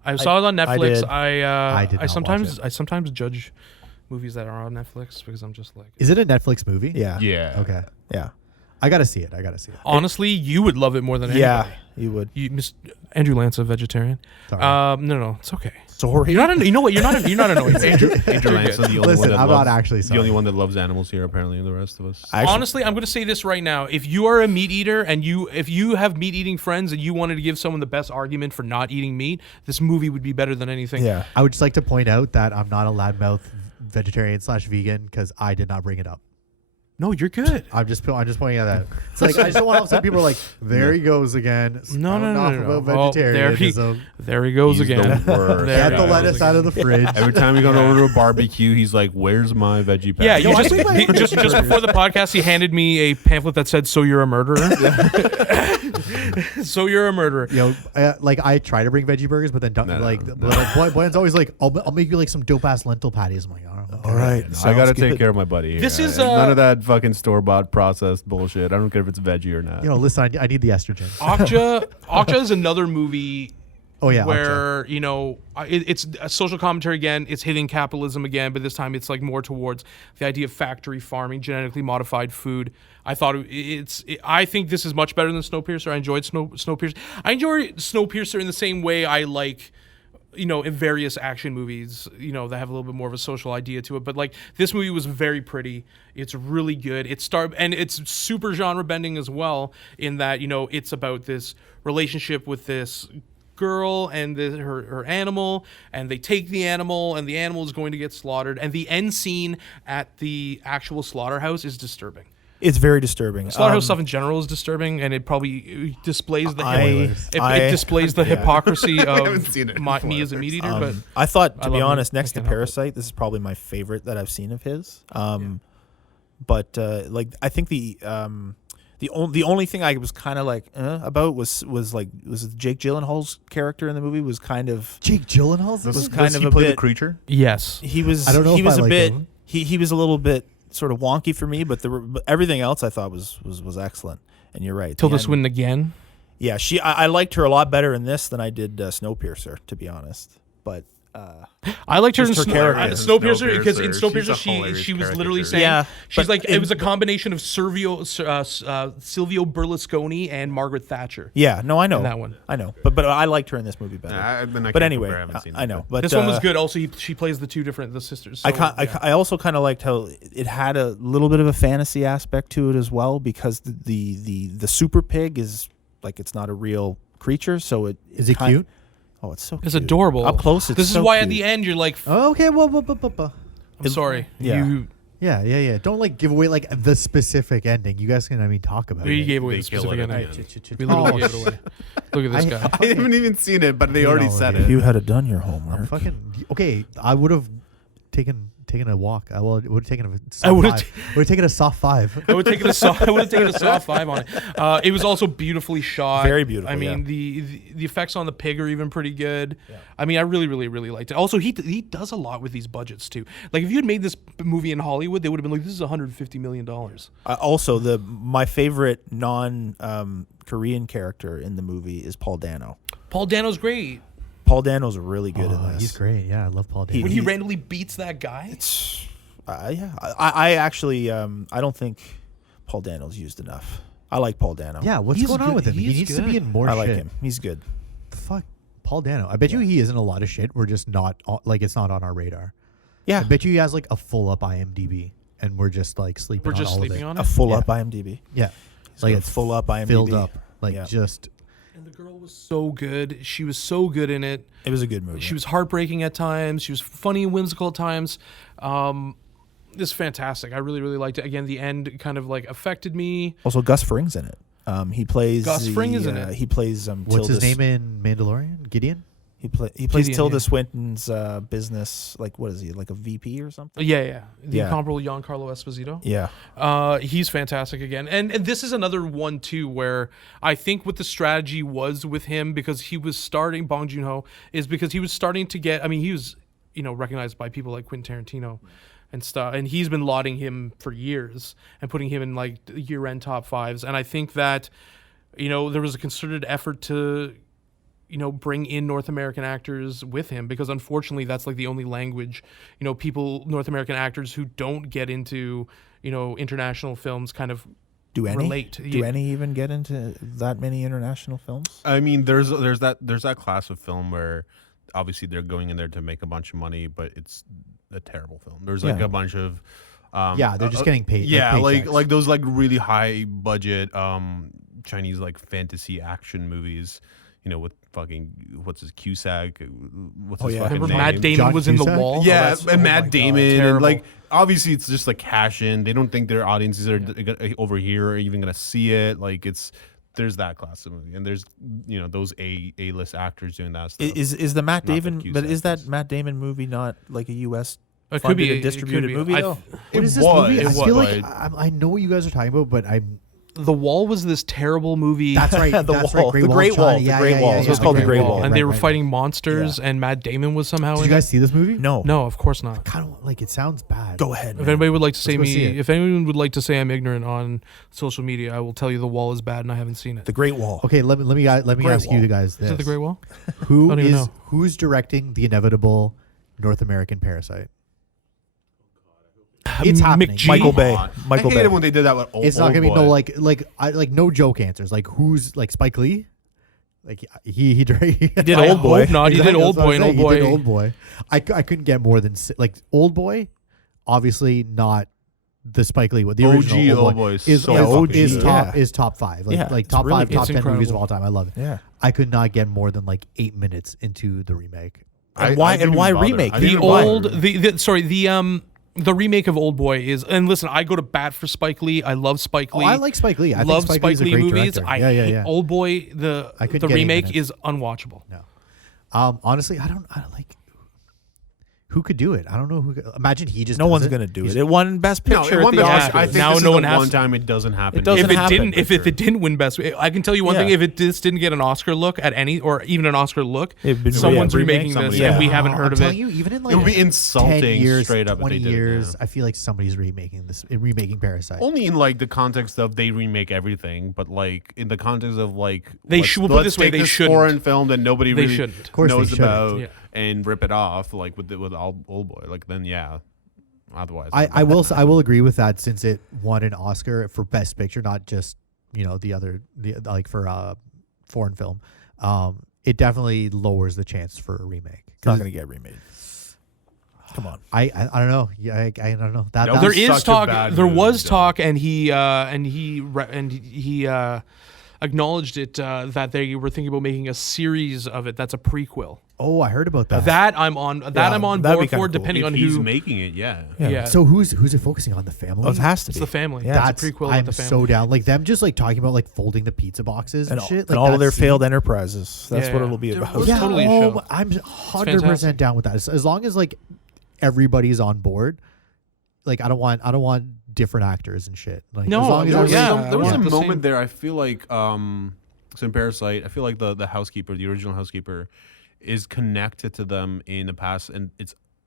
I saw it on Netflix. did. I did not watch it. I sometimes judge movies that are on Netflix because I'm just like, Is it a Netflix movie? Yeah. Yeah. Okay. Yeah. I gotta see it. honestly, you would love it more than anybody. Yeah. You would. Andrew Lance, a vegetarian. Sorry. No, it's okay. Sorry. You're not. You know what? You're not annoying. Andrew Lance is the only Listen, one that I'm loves, not actually the only sorry. one that loves animals here. Apparently, the rest of us. Honestly, I'm going to say this right now. If you are a meat eater and if you have meat eating friends and you wanted to give someone the best argument for not eating meat, this movie would be better than anything. Yeah. I would just like to point out that I'm not a loudmouth vegetarian/vegan because I did not bring it up. No, you're good. I'm just pointing out that it's like I just don't want to some people are like, there he goes again. No. About Oh, vegetarianism. there he goes He's again. the worst. There Get he the goes lettuce again. out of the fridge. Every time we go over to a barbecue, he's like, "Where's my veggie Yeah, patty?" you just before the podcast, he handed me a pamphlet that said, "So you're a murderer." So you're a murderer. Like I try to bring veggie burgers, but then Boyan's always like, I'll make you like some dope ass lentil patties. I'm like, All right. I gotta take care of my buddy here. This is, none of that fucking store-bought processed bullshit. I don't care if it's veggie or not. Listen, I need the estrogen. Okja is another movie. Oh yeah, Where it's a social commentary again. It's hitting capitalism again, but this time it's like more towards the idea of factory farming, genetically modified food. I thought I think this is much better than Snowpiercer. I enjoyed Snowpiercer. I enjoy Snowpiercer in the same way I like, in various action movies, that have a little bit more of a social idea to it. But like this movie was very pretty. It's really good. And it's super genre bending as well in that, it's about this relationship with this girl and her animal, and they take the animal, and the animal is going to get slaughtered. And the end scene at the actual slaughterhouse is disturbing. It's very disturbing. Slaughterhouse stuff in general is disturbing, and it probably displays it displays the hypocrisy of me as a meat eater. But I thought, to I be love honest, it. next I to can't help it. Parasite, this is probably my favorite that I've seen of his. But I think the only thing I was kind of like about was Jake Gyllenhaal's character in the movie was kind of Jake Gyllenhaal's was kind of he a play bit. the creature? yes, He was. I don't know He if was I a like bit. him. He was a little bit sort of wonky for me, but everything else I thought was excellent. And you're right. Tilda The end- Swinton again. Yeah, I liked her a lot better in this than I did Snowpiercer, to be honest. But I liked her in Just her character. Snowpiercer because in Snowpiercer, she's a Snowpiercer hilarious she was literally caricature. saying Yeah, she's but like it in- was a combination of Silvio Berlusconi and Margaret Thatcher. yeah, no, I know In that one. I know, but I liked her in this movie better. But anyway, I haven't seen I know. But This one was good. Also, she plays the sisters. So, I also kind of liked how it had a little bit of a fantasy aspect to it as well, because the super pig is like, it's not a real creature, so Is it cute? Oh, it's so it's cute. adorable. Up close, it's This so is why at cute. the end you're like, Oh, okay, well, I'm sorry. yeah. yeah. Don't like give away like the specific ending. You guys can talk about We it. gave away They the kill specific it at the ending. end. We literally Oh, gave it away. Look at this guy. I haven't even seen it, but they already said all of it. You had done your I'm homework. fucking okay. I would have taken a walk. I would have taken a soft I would've five. Would have taken a soft 5. I would have taken a soft 5 on it. It was also beautifully shot. Very beautiful, I mean, the effects on the pig are even pretty good. Yeah. I mean, I really, really, really liked it. Also, he does a lot with these budgets too. Like, if you had made this movie in Hollywood, they would have been like, "This is $150 million." Also, my favorite non-Korean character in the movie is Paul Dano. Paul Dano's great. Paul Dano's really good in this. He's great. Yeah, I love Paul Dano. When he randomly beats that guy. Yeah, I actually I don't think Paul Dano's used enough. I like Paul Dano. Yeah, what's He's going on good. with him? He He's needs to be good. in more I shit. like him. He's good. The fuck, Paul Dano. I bet you he is in a lot of shit. We're just not like it's not on our radar. Yeah, I bet you he has like a full up IMDb, and we're just like sleeping. We're on just all sleeping of it. on a it. full Yeah. up IMDb. Yeah, He's like got a it's full up IMDb. filled up, like Yeah. just. And the girl was so good. She was so good in it. It was a good movie. She was heartbreaking at times. She was funny and whimsical at times. It's fantastic. I really, really liked it. Again, the end kind of like affected me. Also, Gus Fring's in it. He plays Gus Fring is in it. He plays What's his Tilda name in Mandalorian? Gideon. He plays Gideon, Tilda yeah. Swinton's business. Like, what is he? Like a VP or something? Yeah. The Yeah. incomparable Giancarlo Esposito. Yeah. He's fantastic again. And this is another one, too, where I think what the strategy was with him, because he was starting, Bong Joon Ho, is because he was starting to get, I mean, he was, recognized by people like Quentin Tarantino and stuff. And he's been lauding him for years and putting him in, like, year-end top fives. And I think that, there was a concerted effort to, bring in North American actors with him, because unfortunately that's like the only language, North American actors who don't get into, international films kind of Do any relate. Do any even get into that many international films? I mean, there's that class of film where obviously they're going in there to make a bunch of money, but it's a terrible film. There's like Yeah. a bunch of Yeah, they're just getting paid. Yeah, paychecks. like those like really high budget Chinese like fantasy action movies, with fucking what's his Cusack, what's Oh, his yeah. fucking Remember name? Matt Damon John was in The Cusack? Wall? Yeah, Oh, and my Matt God, Damon, and terrible. like obviously it's just like cash in. They don't think their audiences are over here are even gonna see it. Like there's that class of movie, and there's those A-list actors doing that stuff. Is the Matt Not that Damon? Cusack But is that is. Matt Damon movie not like a U.S. It could funded be and it distributed could be. movie though? What is this was, movie? it I was, feel like but- I know what you guys are talking about, but I'm. The Wall was this terrible movie. That's right. The that's Wall. right. The Great Wall. China. The Yeah, Great yeah, Wall. yeah, So it's yeah, called The Great Wall. Wall. And they were Right. fighting monsters, Yeah. and Matt Damon was somehow Did in you guys see this movie? No. No, of course not. Kind of like it sounds bad. Go ahead. If Man. anybody would like to say Let's go see it. if anyone would like to say I'm ignorant on social media, I will tell you The Wall is bad and I haven't seen it. The Great Wall. Okay, let me ask Great you Wall. guys this. Is it The Great Wall? Who I don't even know. who's directing the inevitable North American Parasite? It's happening. McG? Michael Bay. Michael I Bay. hated when they did that with old. It's not gonna be Old Boy. like no joke answers. Like who's like Spike Lee? Like he did I Old Boy. hope not. He did Exactly, Old that's what Boy I'm and Old saying. He did Boy. Old Boy. I couldn't get more than like Old Boy. Obviously not the Spike Lee one. The OG original Old Boy is is so fucking is good. top Yeah. is top 5. Like Yeah, like it's top really 5 good. top It's 10 movies of incredible. all time. I love it. Yeah. I could not get more than like 8 minutes into the remake. And why didn't why even bother. remake? I didn't The even old bother. the remake of Old Boy is, and listen, I go to bat for Spike Lee. I love Spike Oh, Lee. I like Spike Lee. I love think Spike Lee's a Lee great movies. director. I yeah, hate yeah. Old Boy. I The couldn't get 8 remake minutes. is unwatchable. No. Honestly, I don't like who could do it. I don't know who. Imagine he just. No does one's it. gonna do He's- it. It won Best Picture. No, at it won the the Yeah. Oscar. I think Now this no is one the has one to- time it doesn't happen. It doesn't If it happen, didn't, for if sure. it didn't win best, I can tell you one Yeah. thing: if it just didn't get an Oscar look at any, or even an Oscar look, It'd been- someone's yeah, remake, remaking this, somebody- and we Yeah. haven't I'm heard of telling it. you, even in like It would be 10 insulting years, straight up if 20 they did it, years. yeah. I feel like somebody's remaking Parasite. Only in like the context of they remake everything, but like in the context of like They should- we'll put it let's this way, take they this shouldn't. foreign film that nobody They really shouldn't. Of course they knows shouldn't. about Yeah. and rip it off like with Old Boy. Like then yeah, otherwise I will agree with that, since it won an Oscar for Best Picture, not just the like for foreign film. It definitely lowers the chance for a remake. It's not gonna get remade. Come on. I don't know. Yeah, I don't know. That, No, that There was is such a talk. bad There movie, was though. talk, and he acknowledged it that they were thinking about making a series of it. That's a prequel. Oh, I heard about that. That I'm on. That I'm on that'd be board for, kinda cool. depending if on he's who. making it, yeah. Yeah. So who's it focusing on? The family? Oh, it has to It's be. the family. Yeah. Yeah, That's it's a prequel I'm with the family. so down. Like them just like talking about like folding the pizza boxes and, and, shit. and Like all of that their scene. failed enterprises. That's Yeah, what yeah. it'll be Dude, about. was Yeah, totally a show. I'm 100% fantastic. down with that. As long as like everybody's on board. Like I don't want different actors and shit. Like No, as long as no, everybody- yeah. There was I a want the moment same- there. I feel like so in Parasite, I feel like the housekeeper, the original housekeeper, is connected to them in the past, and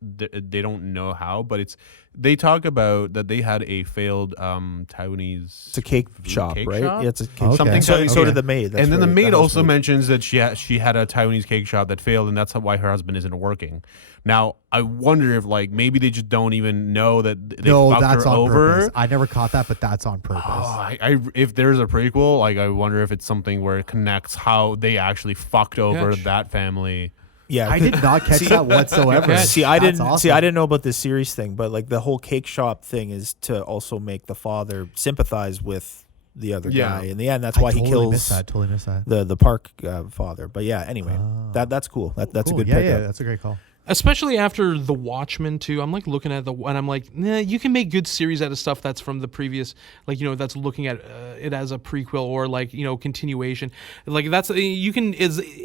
they don't know how, but they talk about that they had a failed Taiwanese. It's a cake shop, cake right? shop? Yeah, it's a cake Okay. shop. Something So, okay. so did the maid. That's and then the right, maid also housemaid. mentions that she had a Taiwanese cake shop that failed, and that's why her husband isn't working. Now I wonder if like maybe they just don't even know that they No, fucked that's her on over. purpose. I never caught that, but that's on purpose. Oh, if there's a prequel, like I wonder if it's something where it connects how they actually fucked over Gosh. that family. Yeah, I did not catch that whatsoever. See, I That's didn't awesome. see. I didn't know about this series thing, but like the whole cake shop thing is to also make the father sympathize with the other guy. In the end, that's why he kills Totally missed that. the park father. But yeah, anyway, that's cool. That's Cool. a good Yeah, pickup. yeah, that's a great call. Especially after The Watchmen too. I'm like looking at and I'm like, nah, you can make good series out of stuff that's from the previous, like, you know, that's looking at it as a prequel or like, you know, continuation. Like that's, you can,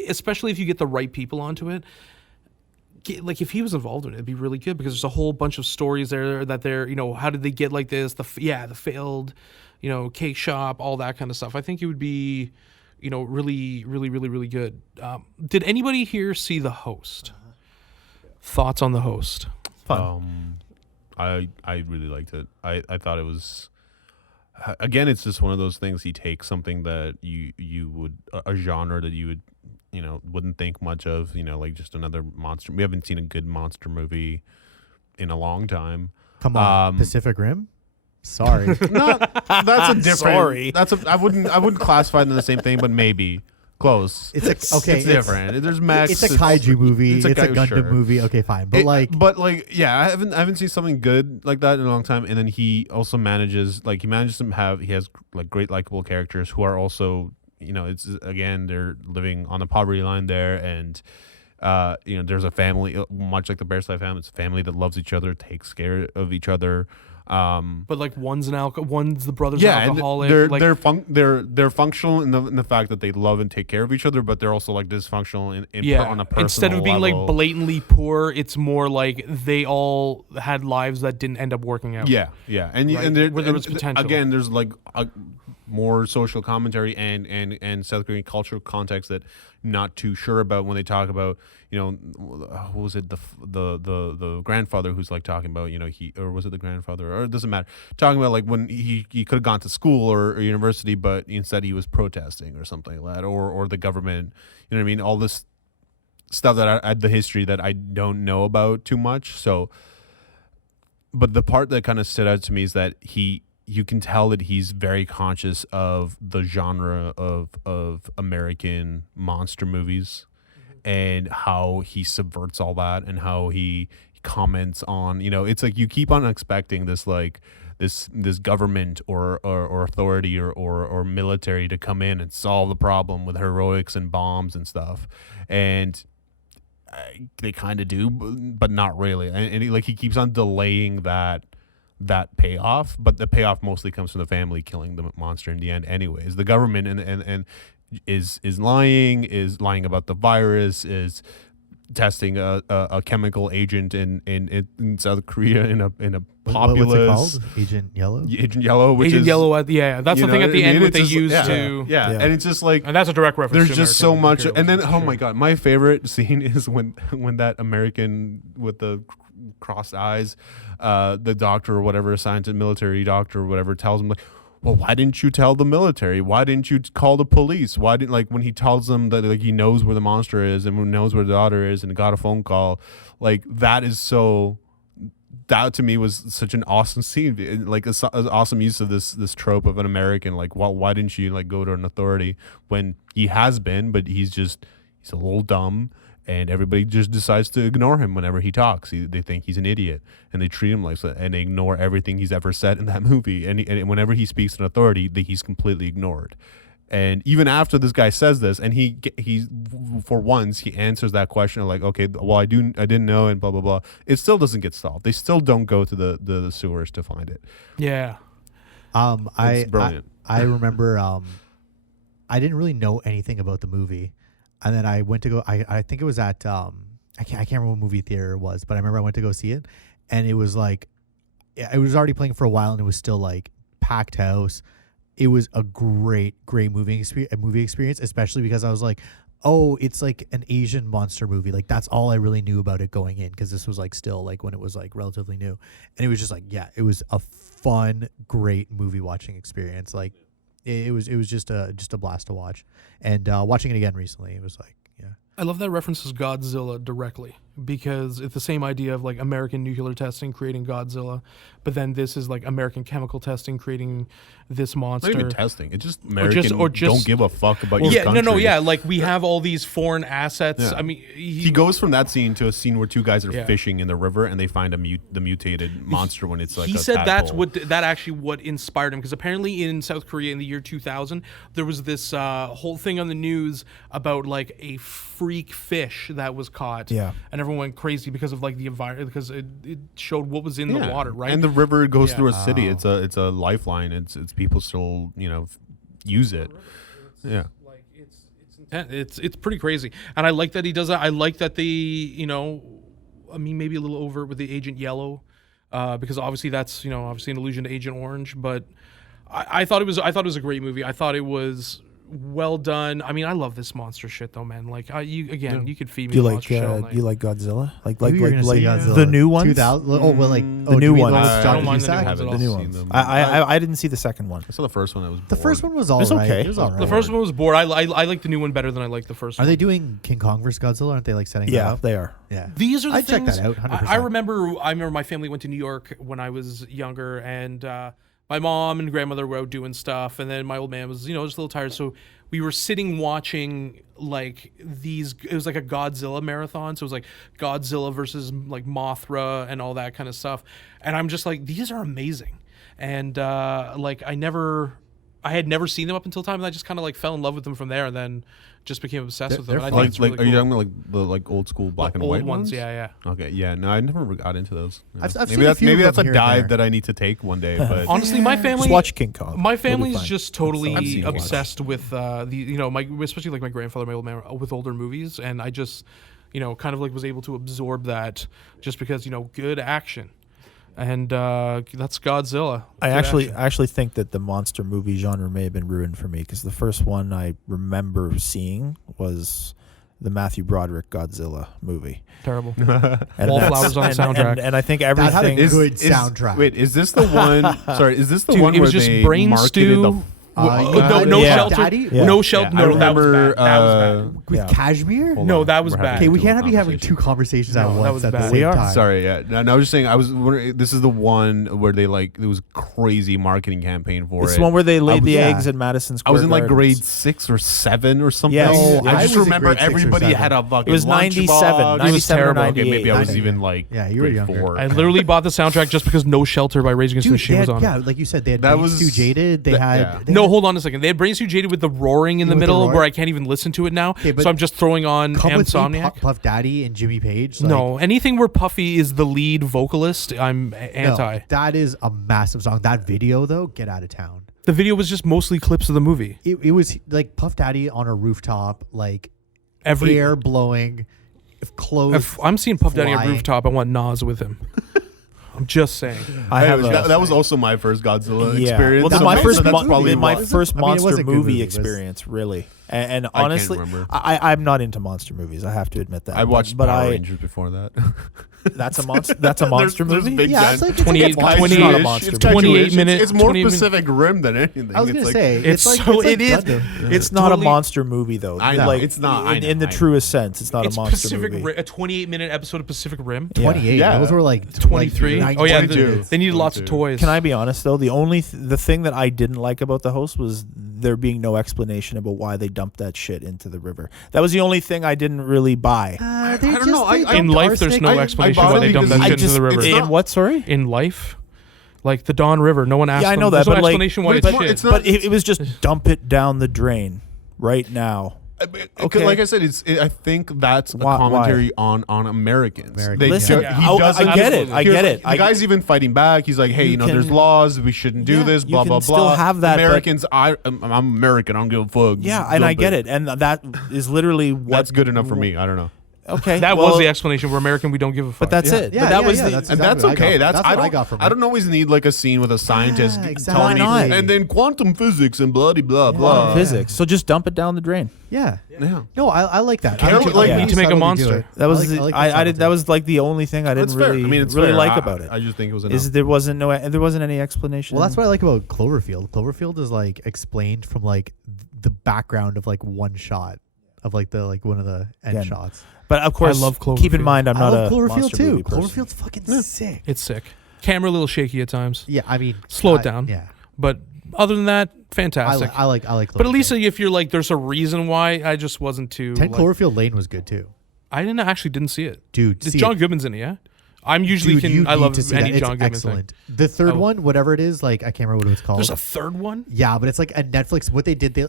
especially if you get the right people onto it. Like if he was involved in it, it'd be really good because there's a whole bunch of stories there that they're, you know, how did they get like this? The failed, you know, cake shop, all that kind of stuff. I think it would be, you know, really, really, really, really good. Did anybody here see The Host? Thoughts on The Host? Fun. I really liked it. I thought it was, again, it's just one of those things. He takes something that you would, a genre that you would, you know, wouldn't think much of, you know, like just another monster. We haven't seen a good monster movie in a long time. Come on, Pacific Rim. Sorry. No, that's a different. Sorry. I wouldn't classify them in the same thing, but maybe close. It's it's different. There's mechs. It's a kaiju movie. It's a Gundam sure. movie. Okay, fine. But yeah, I haven't seen something good like that in a long time. And then he also manages to have, he has like great likable characters who are also, you know, it's, again, they're living on the poverty line there, and you know, there's a family much like the Parasite family. It's a family that loves each other, takes care of each other. But like one's the brother's yeah, an alcoholic. And they're functional in the fact that they love and take care of each other, but they're also like dysfunctional on a personal instead of being level. like blatantly poor, it's more like they all had lives that didn't end up working out. Yeah, and Right? and, there, Where there was potential. Again, there's like more social commentary and South Korean cultural context that I'm not too sure about when they talk about, you know, what was it, the grandfather who's like talking about, you know, was it the grandfather, or it doesn't matter, talking about like when he could have gone to school or university, but instead he was protesting or something like that, or the government, you know what I mean, all this stuff that the history that I don't know about too much. So, but the part that kind of stood out to me is that you can tell that he's very conscious of the genre of American monster movies, and how he subverts all that, and how he comments on, you know, it's like you keep on expecting this like this government or authority or military to come in and solve the problem with heroics and bombs and stuff, and they kind of do, but not really, and he keeps on delaying that payoff, but the payoff mostly comes from the family killing the monster in the end anyways. The government and is lying about the virus, is testing a chemical agent in South Korea in a populace. What's it called? Agent Yellow? Agent Yellow, which Agent is Yellow that's the thing at the end what they use to yeah, and it's just like, and that's a direct reference. there's to just so American much, and then imperialism, oh my god, my favorite scene is when that American with the crossed eyes, the doctor or whatever, scientist, military doctor or whatever, tells him like, well, why didn't you tell the military? Why didn't you call the police? Why didn't, like, when he tells them that like he knows where the monster is and knows where the daughter is and got a phone call, like that to me was such an awesome scene, like an awesome use of this trope of an American, like, well, why didn't you like go to an authority when he has been, but he's a little dumb, and everybody just decides to ignore him whenever he talks. They think he's an idiot, and they treat him like that, and they ignore everything he's ever said in that movie. And whenever he speaks in authority, he's completely ignored. And even after this guy says this, and he for once he answers that question of like, okay, well, I didn't know, and blah blah blah. It still doesn't get solved. They still don't go to the sewers to find it. Yeah. It's brilliant. I remember I didn't really know anything about the movie. And then I went to go, I think it was at, I can't remember what movie theater it was, but I remember I went to go see it, and it was like, it was already playing for a while, and it was still like packed house. It was a great movie experience, especially because I was like, oh, it's like an Asian monster movie. Like that's all I really knew about it going in, because this was like still like when it was like relatively new. And it was just like, yeah, it was a fun, great movie watching experience. Like, it was just a blast to watch, and watching it again recently, it was like, yeah. I love that references Godzilla directly. because it's the same idea of like American nuclear testing creating Godzilla, but then this is like American chemical testing creating this monster. Not even testing. It's just American or just don't give a fuck about your yeah, country. yeah. Like we have all these foreign assets. Yeah. I mean, He goes from that scene to a scene where two guys are fishing in the river and they find the mutated monster when it's like he a said that's tadpole. that actually what inspired him, because apparently in South Korea in the year 2000 there was this whole thing on the news about like a freak fish that was caught. Yeah. And everyone went crazy because of like the environment, because it showed what was in the water, right? And the river goes Yeah. through a city. It's a lifeline. It's people still use it. Yeah. Like it's pretty crazy, and I like that he does that. I like that they I mean maybe a little over with the Agent Yellow, because obviously that's obviously an allusion to Agent Orange, but I thought it was a great movie. I thought it was well done. I mean, I love this monster shit though, man. Like you could feed me. Do you like monster shit all night. do you like Godzilla? Like Maybe you're gonna say Godzilla. the new ones? 2000. Oh well, like The new ones. I John don't mind the new Cusack? ones at all. The new seen ones. them. I didn't see the second one. I saw the first one. That was The first bored. one was all It's right. okay. It was all right. The first one was bored. I like the new one better than I like the first Are one. they doing King Kong vs Godzilla? Aren't they like setting that Yeah, up? they are. Yeah. These are the I'd check things. that out, 100%. I remember my family went to New York when I was younger, and my mom and grandmother were out doing stuff, and then my old man was just a little tired, so we were sitting watching like these. It was like a Godzilla marathon, so it was like Godzilla versus like Mothra and all that kind of stuff, and I'm just like, these are amazing, and like I had never seen them up until time, and I just kind of like fell in love with them from there, and then just became obsessed with them. And I think Like, it's really are you cool. talking about like the old school black and old white ones? Yeah. Okay, yeah. No, I never got into those. Yeah. I've seen a few maybe of that's a them here and dive there. that I need to take one day. But Honestly, my family. Just watch King Kong. My You'll be family's fine. just I've totally seen obsessed with my especially like my grandfather, my old man, with older movies, and I just kind of like was able to absorb that just because good action, and that's Godzilla. I Good actually action. think that the monster movie genre may have been ruined for me, because the first one I remember seeing was the Matthew Broderick Godzilla movie. Terrible. And Wallflowers on the soundtrack. and I think That had a everything. good soundtrack. Wait, is this the one? Sorry, is this the Dude, one it was where just they brain marketed stew. the? No Yeah. shelter. Daddy? Yeah. No shelter. Yeah, I No, that was remember, bad. That was bad. With Yeah. Cashmere? Hold No, on, that was we're bad. having Okay, we a can't be having conversation. two conversations No, at that once was at the bad. same We are. time. Sorry, yeah. No, I was just saying. I was wondering. This is the one where they it was crazy marketing campaign for It's it. the one where they laid the yeah. eggs at Madison Square I was in like Gardens. grade 6 or 7 or something. Yes. No, I I just was in remember grade 6 or everybody 7. had a fucking It was 97, lunchbox. 97 or terrible. Okay, 98. maybe I was 98. even like Yeah, you were grade younger. 4. I literally bought the soundtrack just because No Shelter by Rage Against the Dude, Machine they was had, on. yeah, like you said, they had That Brains was- Too Jaded. They that- had yeah. they No, had hold on a second. They had Brains Too Jaded with the roaring in the With the middle roar? where I can't even listen to it now. Okay, but so I'm just throwing on Come With Me, Insomniac. Puff Daddy and Jimmy Page. Like, No, anything where Puffy is the lead vocalist, I'm no, anti. that is a massive song. That video though, get out of town. The video was just mostly clips of the movie. It was like Puff Daddy on a rooftop, like Every air blowing, clothes. if I'm seeing Puff Daddy on a flying. rooftop, I want Nas with him. I'm just saying. I have a, that was also my first Godzilla yeah. experience. Well, so my that's first probably my why. first I mean, it was monster a good movie movie. It was- experience, really. And I can't honestly, remember. I'm not into monster movies. I have to admit that. I watched but Power Rangers before that. that's a monster. That's a monster There's movie. big Yeah, giant- it's like 28 it's like a 28 monster. not a It's monster kind of 28 Jewish. minute- It's more 20 minute- Pacific Rim than anything. I was gonna like, say It's like, so it's like it is. Gundam. It's not totally- a monster movie though. I know, Like, it's not. I in know, the truest sense. It's not It's a monster Pacific movie. Rim, a 28-minute episode of Pacific Rim. Yeah. 28. Yeah. Those were like 23. like Oh yeah, 22. they needed lots of 22. toys. Can I be honest though? The only the thing that I didn't like about the host was there being no explanation about why they dumped that shit into the river. That was the only thing I didn't really buy. I don't know. In life, there's no explanation bought why it they dumped because that I shit into the river. it's In not- what? Sorry. In life, like the Don River, no one asked. Yeah, I them. know There's that, no but like, explanation why but it's it's more- shit. it's not- But it was just dump it down the drain right now. Okay. Like I said, I think that's a Why- commentary on Americans. Americans, Listen, Yeah. he I doesn't. get it. I here's- get it. The guy's even fighting back. He's like, hey, You there's can- laws. We shouldn't do Yeah, this. you Blah can blah still blah. have that, but- Americans. I'm American. I don't give a fuck. Yeah, and I Dump get it, and that is literally what. That's good enough for me. I don't know. Okay, that well, was the explanation. We're American. We don't give a fuck. But that's Yeah. it. Yeah, but that yeah, was yeah, the. that's And exactly that's what I okay. got. That's That's I what I don't. got from I it. don't always need like a scene with a scientist exactly. telling me, Why not? and then quantum physics and bloody blah blah. physics. So just dump it down the drain. Yeah. Yeah. No, I like that. Carol- I like like, when we need to make a subtly do monster. it. That was I like the I did. subtlety. That was like the only thing I That's didn't fair. really I mean, it's really fair. like about it. I just think it was enough. Is there wasn't any explanation. Well, that's what I like about Cloverfield. Cloverfield is like explained from like the background of like one shot of like the one of the end Again, shots. But of course, love keep in Cloverfield. mind I'm I not love a Cloverfield monster too. movie person. Cloverfield's fucking sick. It's sick. Camera a little shaky at times. Yeah, I mean, Slow it down. Yeah, But other than that, I fantastic. like Cloverfield. But at least if you're like, there's a reason why, I just wasn't too. 10 like, Cloverfield Lane was good too, I didn't see it. dude. Is see John it. Goodman's in it, yeah? I'm usually Dude, I you love need to see any that. John It's Goodman excellent. thing. The third Oh. one, whatever it is, like I can't remember what it's called. There's a third one? Yeah, but it's like a Netflix. What they did, they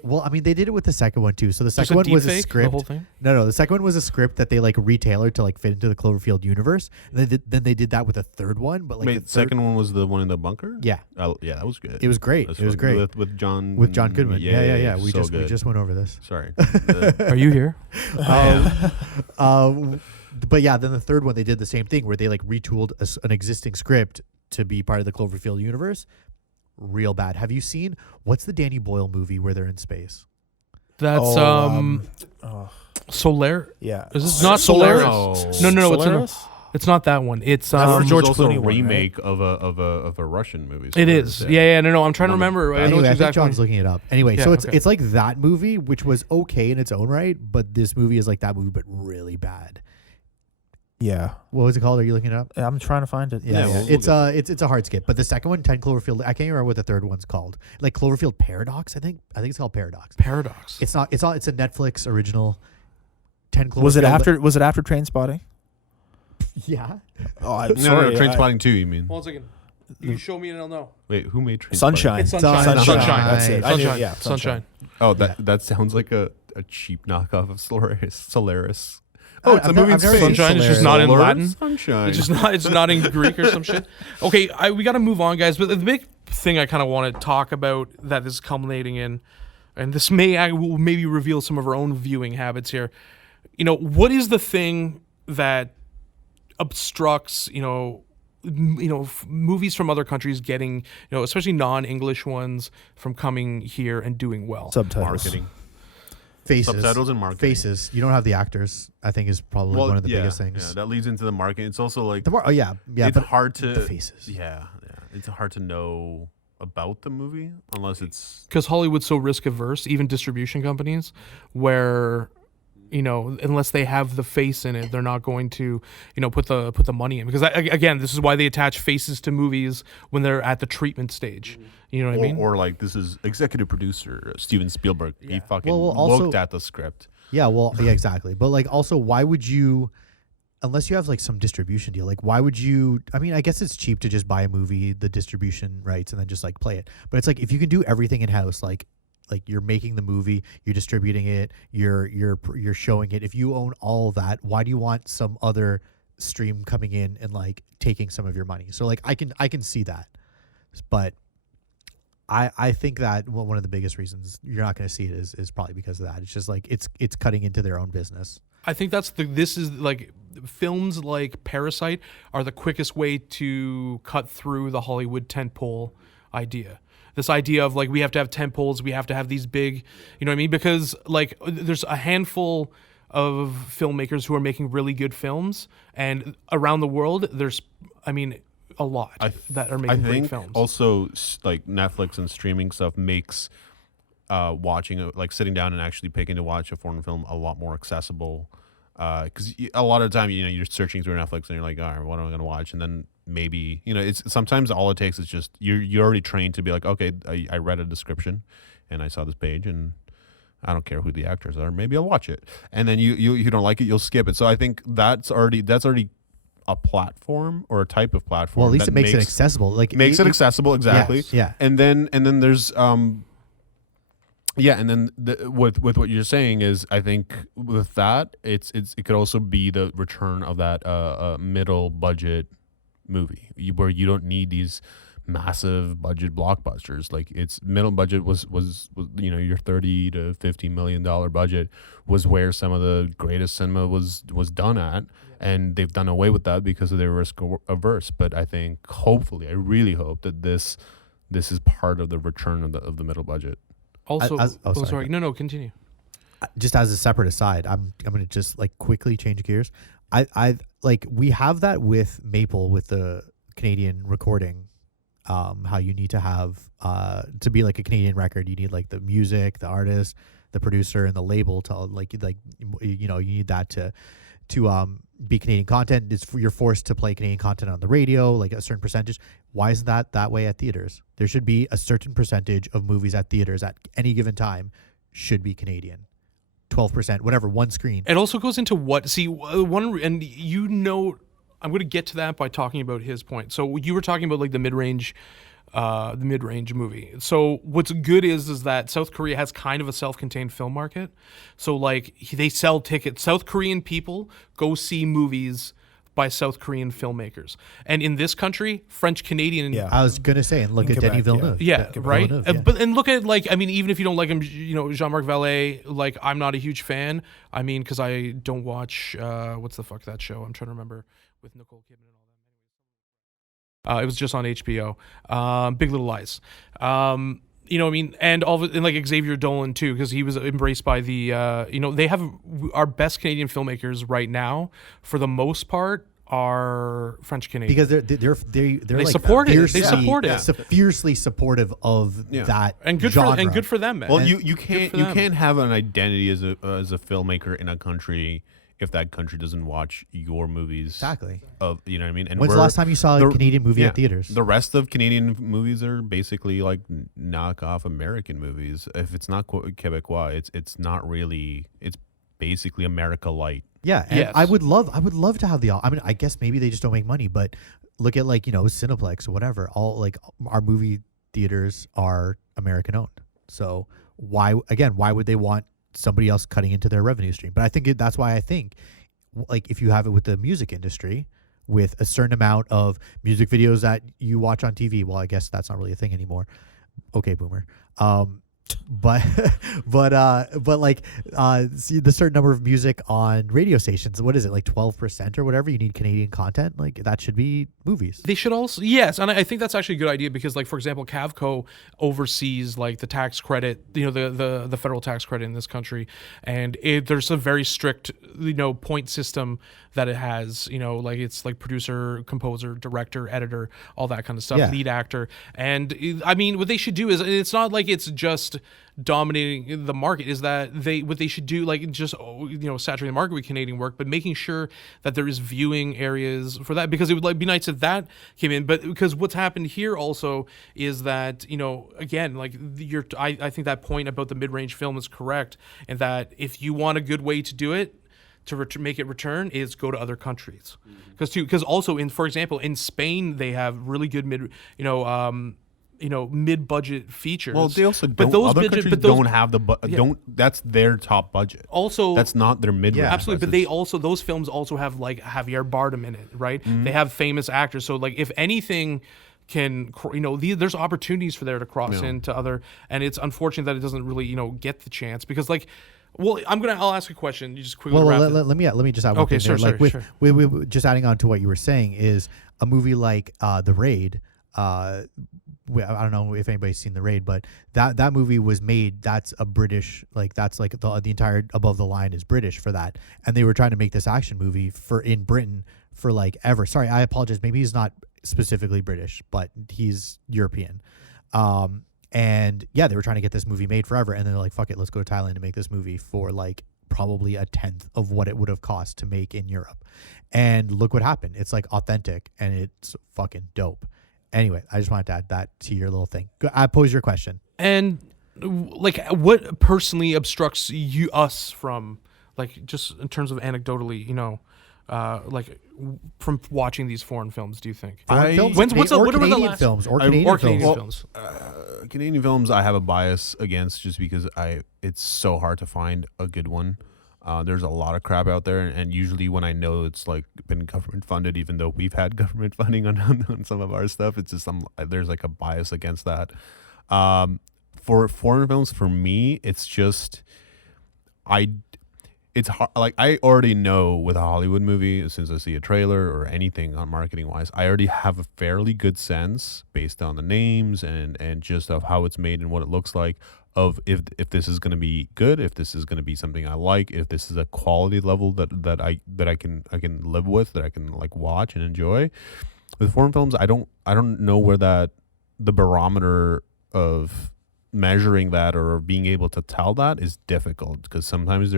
did it with the second one too. So the There's second one was a deepfake, the script. whole thing? No, the second one was a script that they like retailored to like fit into the Cloverfield universe. And then they did that with a third one, but like Wait, the the second one was the one in the bunker? Yeah, Oh, yeah, that was good. it was great. That's It was fun. great With John Goodman. Yeah. We so just went over this. Sorry. Are you here? But yeah, then the third one they did the same thing where they like retooled an existing script to be part of the Cloverfield universe. Real bad. Have you seen what's the Danny Boyle movie where they're in space? That's Solar. Yeah. Is this not Solaris? No. Solaris? It's not that one. It's That's the George George also Clooney a one, remake of a Russian movie. It is. Yeah. No. I'm trying to One of the remember. I know Anyway, it's I think exactly. John's looking it up. Anyway, Yeah, so it's okay. it's like that movie, which was okay in its own right, but this movie is like that movie, but really bad. Yeah. What was it called? Are you looking it up? I'm trying to find it. Yeah, we'll it's a hard skip. But the second one, 10 Cloverfield, I can't even remember what the third one's called. Like Cloverfield Paradox, I think it's called Paradox. Paradox. It's not. It's a Netflix original. 10 Cloverfield. Was it after Trainspotting? Yeah. Oh, I'm No, sorry. Trainspotting 2, you mean? One second. You show me and I'll know. Wait, who made Trainspotting? Sunshine. It's Sunshine. Sunshine. That's it. I knew- Sunshine. yeah, Sunshine. Oh, that sounds like a cheap knockoff of Solaris. Oh, it's a I've movie in never space. seen Sunshine. It's just Solaris. not in Solaris? Latin. Sunshine. It's not in Greek or some shit. Okay, we got to move on, guys. But the big thing I kind of want to talk about that this is culminating in, and this will maybe reveal some of our own viewing habits here. You know, what is the thing that obstructs, movies from other countries getting, especially non-English ones, from coming here and doing well? Subtitles. marketing. Faces. Subtitles and marketing. Faces. You don't have the actors. I think is probably one of the biggest things. Yeah, that leads into the marketing. It's also like Yeah. it's but hard to the faces. Yeah, it's hard to know about the movie unless it's Because Hollywood's so risk averse, even distribution companies, where unless they have the face in it, they're not going to put the money in. Because again, this is why they attach faces to movies when they're at the treatment stage. You know what I mean? or like this is executive producer Steven Spielberg. He fucking Well, also- looked at the script. Yeah, well, yeah, exactly. But like, also, why would you, unless you have like some distribution deal, like, why would you? I mean, I guess it's cheap to just buy a movie, the distribution rights, and then just like play it. But it's like if you can do everything in house, like you're making the movie, you're distributing it, you're showing it. If you own all of that, why do you want some other stream coming in and like taking some of your money? So like, I can see that, but. I think that one of the biggest reasons you're not going to see it is probably because of that. It's just like it's cutting into their own business. I think this is like films like Parasite are the quickest way to cut through the Hollywood tentpole idea. This idea of like we have to have tentpoles, we have to have these big, you know what I mean? Because like there's a handful of filmmakers who are making really good films, and around the world there's, a lot that are making great films. Also, like Netflix and streaming stuff makes watching, like sitting down and actually picking to watch a foreign film a lot more accessible. Because a lot of the time, you're searching through Netflix and you're like, all right, what am I going to watch? And then maybe, it's sometimes all it takes is just you're already trained to be like, okay, I read a description and I saw this page and I don't care who the actors are. Maybe I'll watch it. And then you don't like it, you'll skip it. So I think that's already a platform or a type of platform. Well, at least that it makes it accessible. Like makes it accessible, exactly. Yes, yeah. And then there's and then with what you're saying is, I think with that it could also be the return of that middle budget movie where you don't need these massive budget blockbusters. Like it's middle budget was your $30 to $50 million budget was where some of the greatest cinema was done at, and they've done away with that because of their risk averse. But I think I really hope that this is part of the return of the middle budget. Also, sorry. No, continue. Just as a separate aside, I'm gonna just like quickly change gears. I like we have that with Maple with the Canadian recording. How you need to have to be like a Canadian record, you need like the music, the artist, the producer, and the label to you need that be Canadian content. You're forced to play Canadian content on the radio, like a certain percentage. Why isn't that way at theaters? There should be a certain percentage of movies at theaters at any given time should be Canadian. 12%, whatever, one screen. It also goes into one, and I'm going to get to that by talking about his point. So you were talking about like the mid-range movie. So what's good is that South Korea has kind of a self-contained film market. So like they sell tickets. South Korean people go see movies by South Korean filmmakers. And in this country, French Canadian. Yeah. I was gonna say, and look at Quebec, Denis Villeneuve. Yeah, right. Villeneuve, yeah. But look at like, I mean, even if you don't like him, Jean-Marc Vallée, like I'm not a huge fan. I mean, because I don't watch what's the fuck that show? I'm trying to remember with Nicole Kidman and all that. It was just on HBO. Big Little Lies. You know what I mean? And like Xavier Dolan too, because he was embraced by the, they have our best Canadian filmmakers right now, for the most part, are French Canadian. Because they're like support it. They fiercely- support it. Fiercely supportive of that And good genre. for them, man. Well, you can't have an identity as a filmmaker in a country if that country doesn't watch your movies. Exactly. You know what I mean? And When's the last time you saw a Canadian movie at theaters? The rest of Canadian movies are basically like knockoff American movies. If it's not Quebecois, it's not really. It's basically America Light. Yeah, and Yes. I would love to have I mean, I guess maybe they just don't make money, but look at like, Cineplex or whatever. All like our movie theaters are American owned. So why would they want somebody else cutting into their revenue stream? But I think that's why I think like if you have it with the music industry, with a certain amount of music videos that you watch on TV, well, I guess that's not really a thing anymore. Okay, boomer. But like see the certain number of music on radio stations, what is it, like 12% or whatever, you need Canadian content, like that should be movies. They should also, yes, and I think that's actually a good idea, because like for example, Cavco oversees like the tax credit, the federal tax credit in this country, and there's a very strict point system that it has, like it's like producer, composer, director, editor, all that kind of stuff, Yeah. lead actor. And I mean, what they should do is, it's not like it's just dominating the market, is that what they should do, like just saturate the market with Canadian work, but making sure that there is viewing areas for that, because it would like be nice if that came in. But because what's happened here also is that again, like I think that point about the mid-range film is correct, and that if you want a good way to do it, to make it return, is go to other countries, because also for example in Spain they have really good mid-budget features. Well, they also but don't. those Other budget- countries but those- don't have don't. That's their top budget. Also, That's not their mid. Yeah. absolutely, but those films also have like Javier Bardem in it, right? They have famous actors, so like if anything can there's opportunities for there to cross into other, and it's unfortunate that it doesn't really get the chance, because like. Well, I'll ask a question. You just quickly wrap it. Let me just add one Okay, thing there. sure, Like sure. with just adding on to what you were saying, is a movie like The Raid. I don't know if anybody's seen The Raid, but that movie was made. That's a British, like that's like the entire above the line is British for that, and they were trying to make this action movie in Britain for like ever. Sorry, I apologize. Maybe he's not specifically British, but he's European. And yeah, they were trying to get this movie made forever, and they're like, fuck it, let's go to Thailand and make this movie for like probably a 1/10 of what it would have cost to make in Europe. And look what happened. It's like authentic, and it's fucking dope. Anyway, I just wanted to add that to your little thing. I pose your question. And like, what personally obstructs us from, like, just in terms of anecdotally, like from watching these foreign films? Do you think? Foreign films, When's- what's the- or what were the Canadian last- films, or I- Canadian or films. Canadian films? Canadian films, I have a bias against, just because it's so hard to find a good one. There's a lot of crap out there, and usually when I know it's like been government funded, even though we've had government funding on some of our stuff, it's just there's like a bias against that. For foreign films, for me, it's just it's hard. Like, I already know with a Hollywood movie, as soon as I see a trailer or anything on marketing wise, I already have a fairly good sense based on the names and just of how it's made and what it looks like, of if this is going to be good, if this is going to be something I like, if this is a quality level that I can live with, that I can like watch and enjoy. With foreign films, I don't know where the barometer of measuring that or being able to tell that is difficult, because sometimes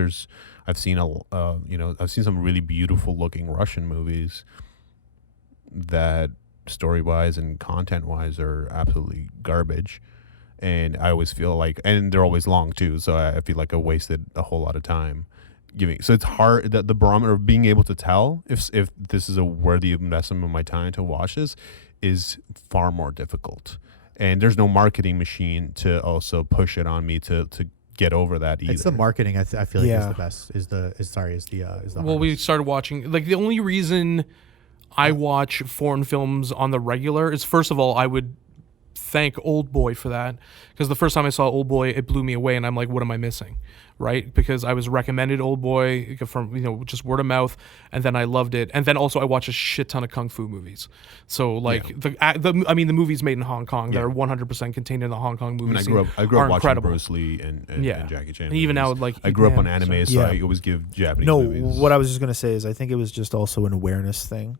I've seen some really beautiful looking Russian movies that story wise and content wise are absolutely garbage, and I always feel like, and they're always long too, so I feel like I wasted a whole lot of time giving. So it's hard, that the barometer of being able to tell if this is a worthy investment of my time to watch this is far more difficult. And there's no marketing machine to also push it on me to get over that either. It's the marketing. I feel like is the best. Is the Well, we started watching, like, the only reason I watch foreign films on the regular is, first of all, I would thank Old Boy for that, because the first time I saw Old Boy, it blew me away, and I'm like, what am I missing, right? Because I was recommended Old Boy from just word of mouth, and then I loved it, and then also I watched a shit ton of kung fu movies. So like the movies made in Hong Kong that are 100% contained in the Hong Kong movie scene. I grew up watching incredible. Bruce Lee and Jackie Chan. And even now, like, I grew up on anime, so I always give Japanese movies. What I was just gonna say is I think it was just also an awareness thing.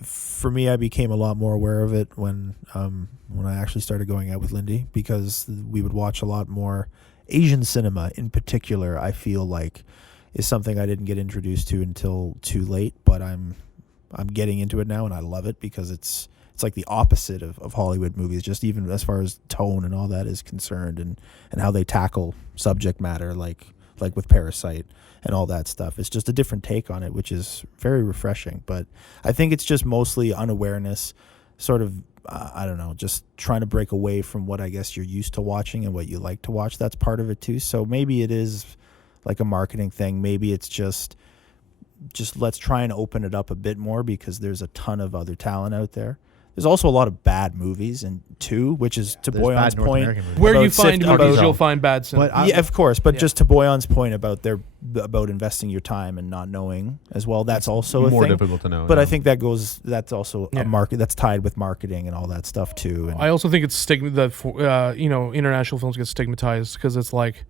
For me, I became a lot more aware of it when I actually started going out with Lindy, because we would watch a lot more Asian cinema in particular. I feel like is something I didn't get introduced to until too late, but I'm getting into it now, and I love it because it's like the opposite of Hollywood movies, just even as far as tone and all that is concerned, and how they tackle subject matter, like with Parasite and all that stuff. It's just a different take on it, which is very refreshing. But I think it's just mostly unawareness, sort of, I don't know, just trying to break away from what I guess you're used to watching and what you like to watch. That's part of it too. So maybe it is like a marketing thing. Maybe it's just let's try and open it up a bit more, because there's a ton of other talent out there. There's also a lot of bad movies, and too, which is to Boyan's point. Where you find movies, you'll find bad cinema. Yeah, of course. But just to Boyan's point about investing your time and not knowing as well, that's also more a thing. difficult to know. But I think that's also a market that's tied with marketing and all that stuff too. And I also think it's international films get stigmatized because it's like,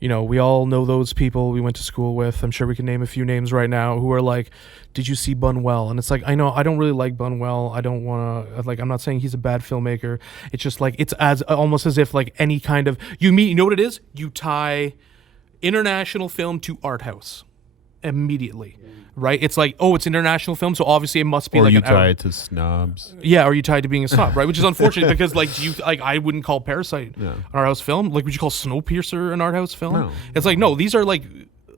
we all know those people we went to school with. I'm sure we can name a few names right now who are like, did you see Bunwell? And it's like, I know I don't really like Bunwell. I don't want to, like, I'm not saying he's a bad filmmaker. It's just like, it's as almost as if like any kind of, you know what it is? You tie international film to art house immediately, right? It's like, oh, it's international film, so obviously it must be, or like, you tie it to snobs. Yeah, or you tied to being a snob, right? Which is unfortunate because, like, I wouldn't call Parasite an art house film. Like, would you call Snowpiercer an art house film? No. It's like, no, these are like,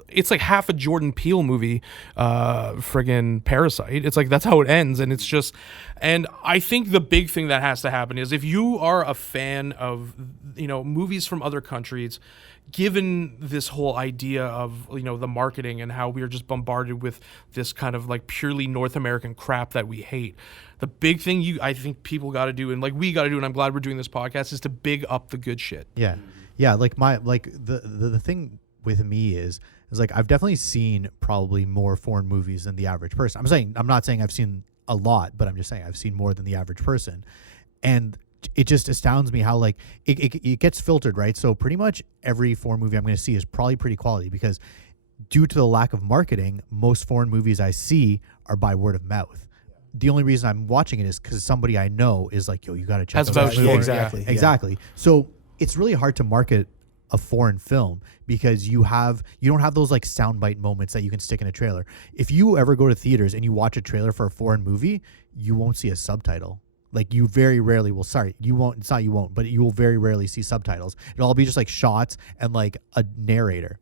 it's like half a Jordan Peele movie, friggin' Parasite. It's like, that's how it ends, and it's just, and I think the big thing that has to happen is if you are a fan of, movies from other countries, given this whole idea of, the marketing and how we are just bombarded with this kind of like purely North American crap that we hate, the big thing I think people got to do, and like we got to do, and I'm glad we're doing this podcast, is to big up the good shit. Yeah. Like the thing with me is like, I've definitely seen probably more foreign movies than the average person. I'm not saying I've seen a lot, but I'm just saying I've seen more than the average person. And it just astounds me how, like, it gets filtered, right? So pretty much every foreign movie I'm going to see is probably pretty quality, because due to the lack of marketing, most foreign movies I see are by word of mouth. The only reason I'm watching it is because somebody I know is like, yo, you got to check this out. Exactly. So it's really hard to market a foreign film because you don't have those like soundbite moments that you can stick in a trailer. If you ever go to theaters and you watch a trailer for a foreign movie, you won't see a subtitle. Like, you very rarely will. Sorry, you won't. It's not you won't, but you will very rarely see subtitles. It'll all be just like shots and like a narrator.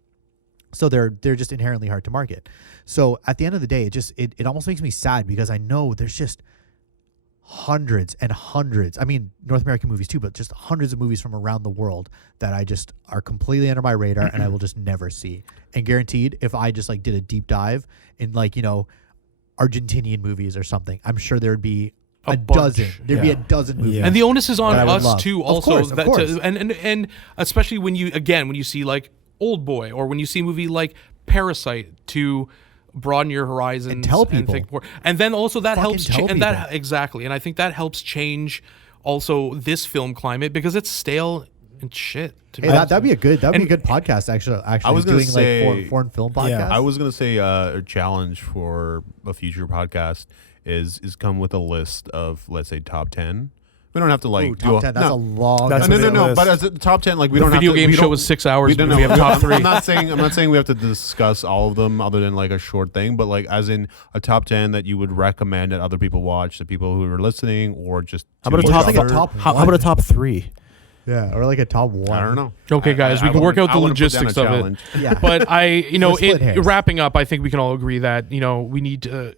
So they're just inherently hard to market. So at the end of the day, it almost makes me sad, because I know there's just hundreds and hundreds. I mean, North American movies too, but just hundreds of movies from around the world that I just are completely under my radar and I will just never see. And guaranteed, if I just like did a deep dive in like, Argentinian movies or something, I'm sure there'd be a dozen. There'd be a dozen movies. And the onus is on us too, also. Of course. And especially when you see like Old Boy, or when you see a movie like Parasite, to broaden your horizons and tell people. And think more. And then also that helps exactly. And I think that helps change also this film climate, because it's stale and shit. Hey, that'd be a good podcast actually. I was doing say, like foreign film podcast. Yeah, I was gonna say a challenge for a future podcast is come with a list of, let's say, top 10 We don't have to like Ooh, do top 10. That's a long. That's no, a no, big no. list. But as a top 10, like we The don't video have to, game we show don't- was 6 hours. We don't but we have know. top 3. I'm not saying we have to discuss all of them other than like a short thing, but like as in a top 10 that you would recommend that other people watch, the people who are listening, or just How about a to top? each like a other. top How about a top 3? Yeah, or like a top 1. I don't know. Okay, guys, we can work out the logistics of it. Yeah. But We'll split hairs. wrapping up, I think we can all agree that, we need to,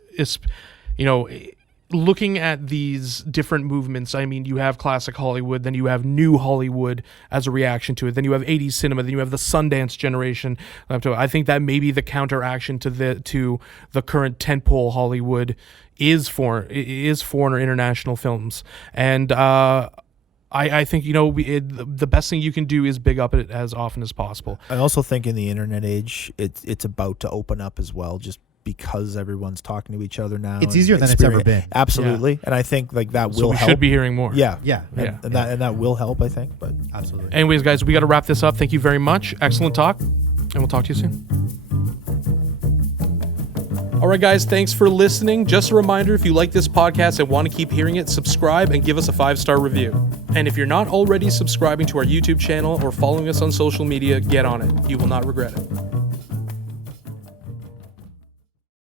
looking at these different movements, I mean, you have classic Hollywood, then you have new Hollywood as a reaction to it, then you have 80s cinema, then you have the Sundance generation. I think that maybe the counteraction to the current tentpole Hollywood is foreign or international films. And I think, the best thing you can do is big up it as often as possible. I also think in the internet age, it's about to open up as well, just because everyone's talking to each other now. It's and easier than it's ever been. Absolutely. And I think like that will So we help. should be hearing more. Yeah. Yeah. Yeah. And that will help, I think. But Absolutely. Anyways, guys, we got to wrap this up. Thank you very much. Excellent talk. And we'll talk to you soon. All right, guys, thanks for listening. Just a reminder, if you like this podcast and want to keep hearing it, subscribe and give us a 5-star review. And if you're not already subscribing to our YouTube channel or following us on social media, get on it. You will not regret it.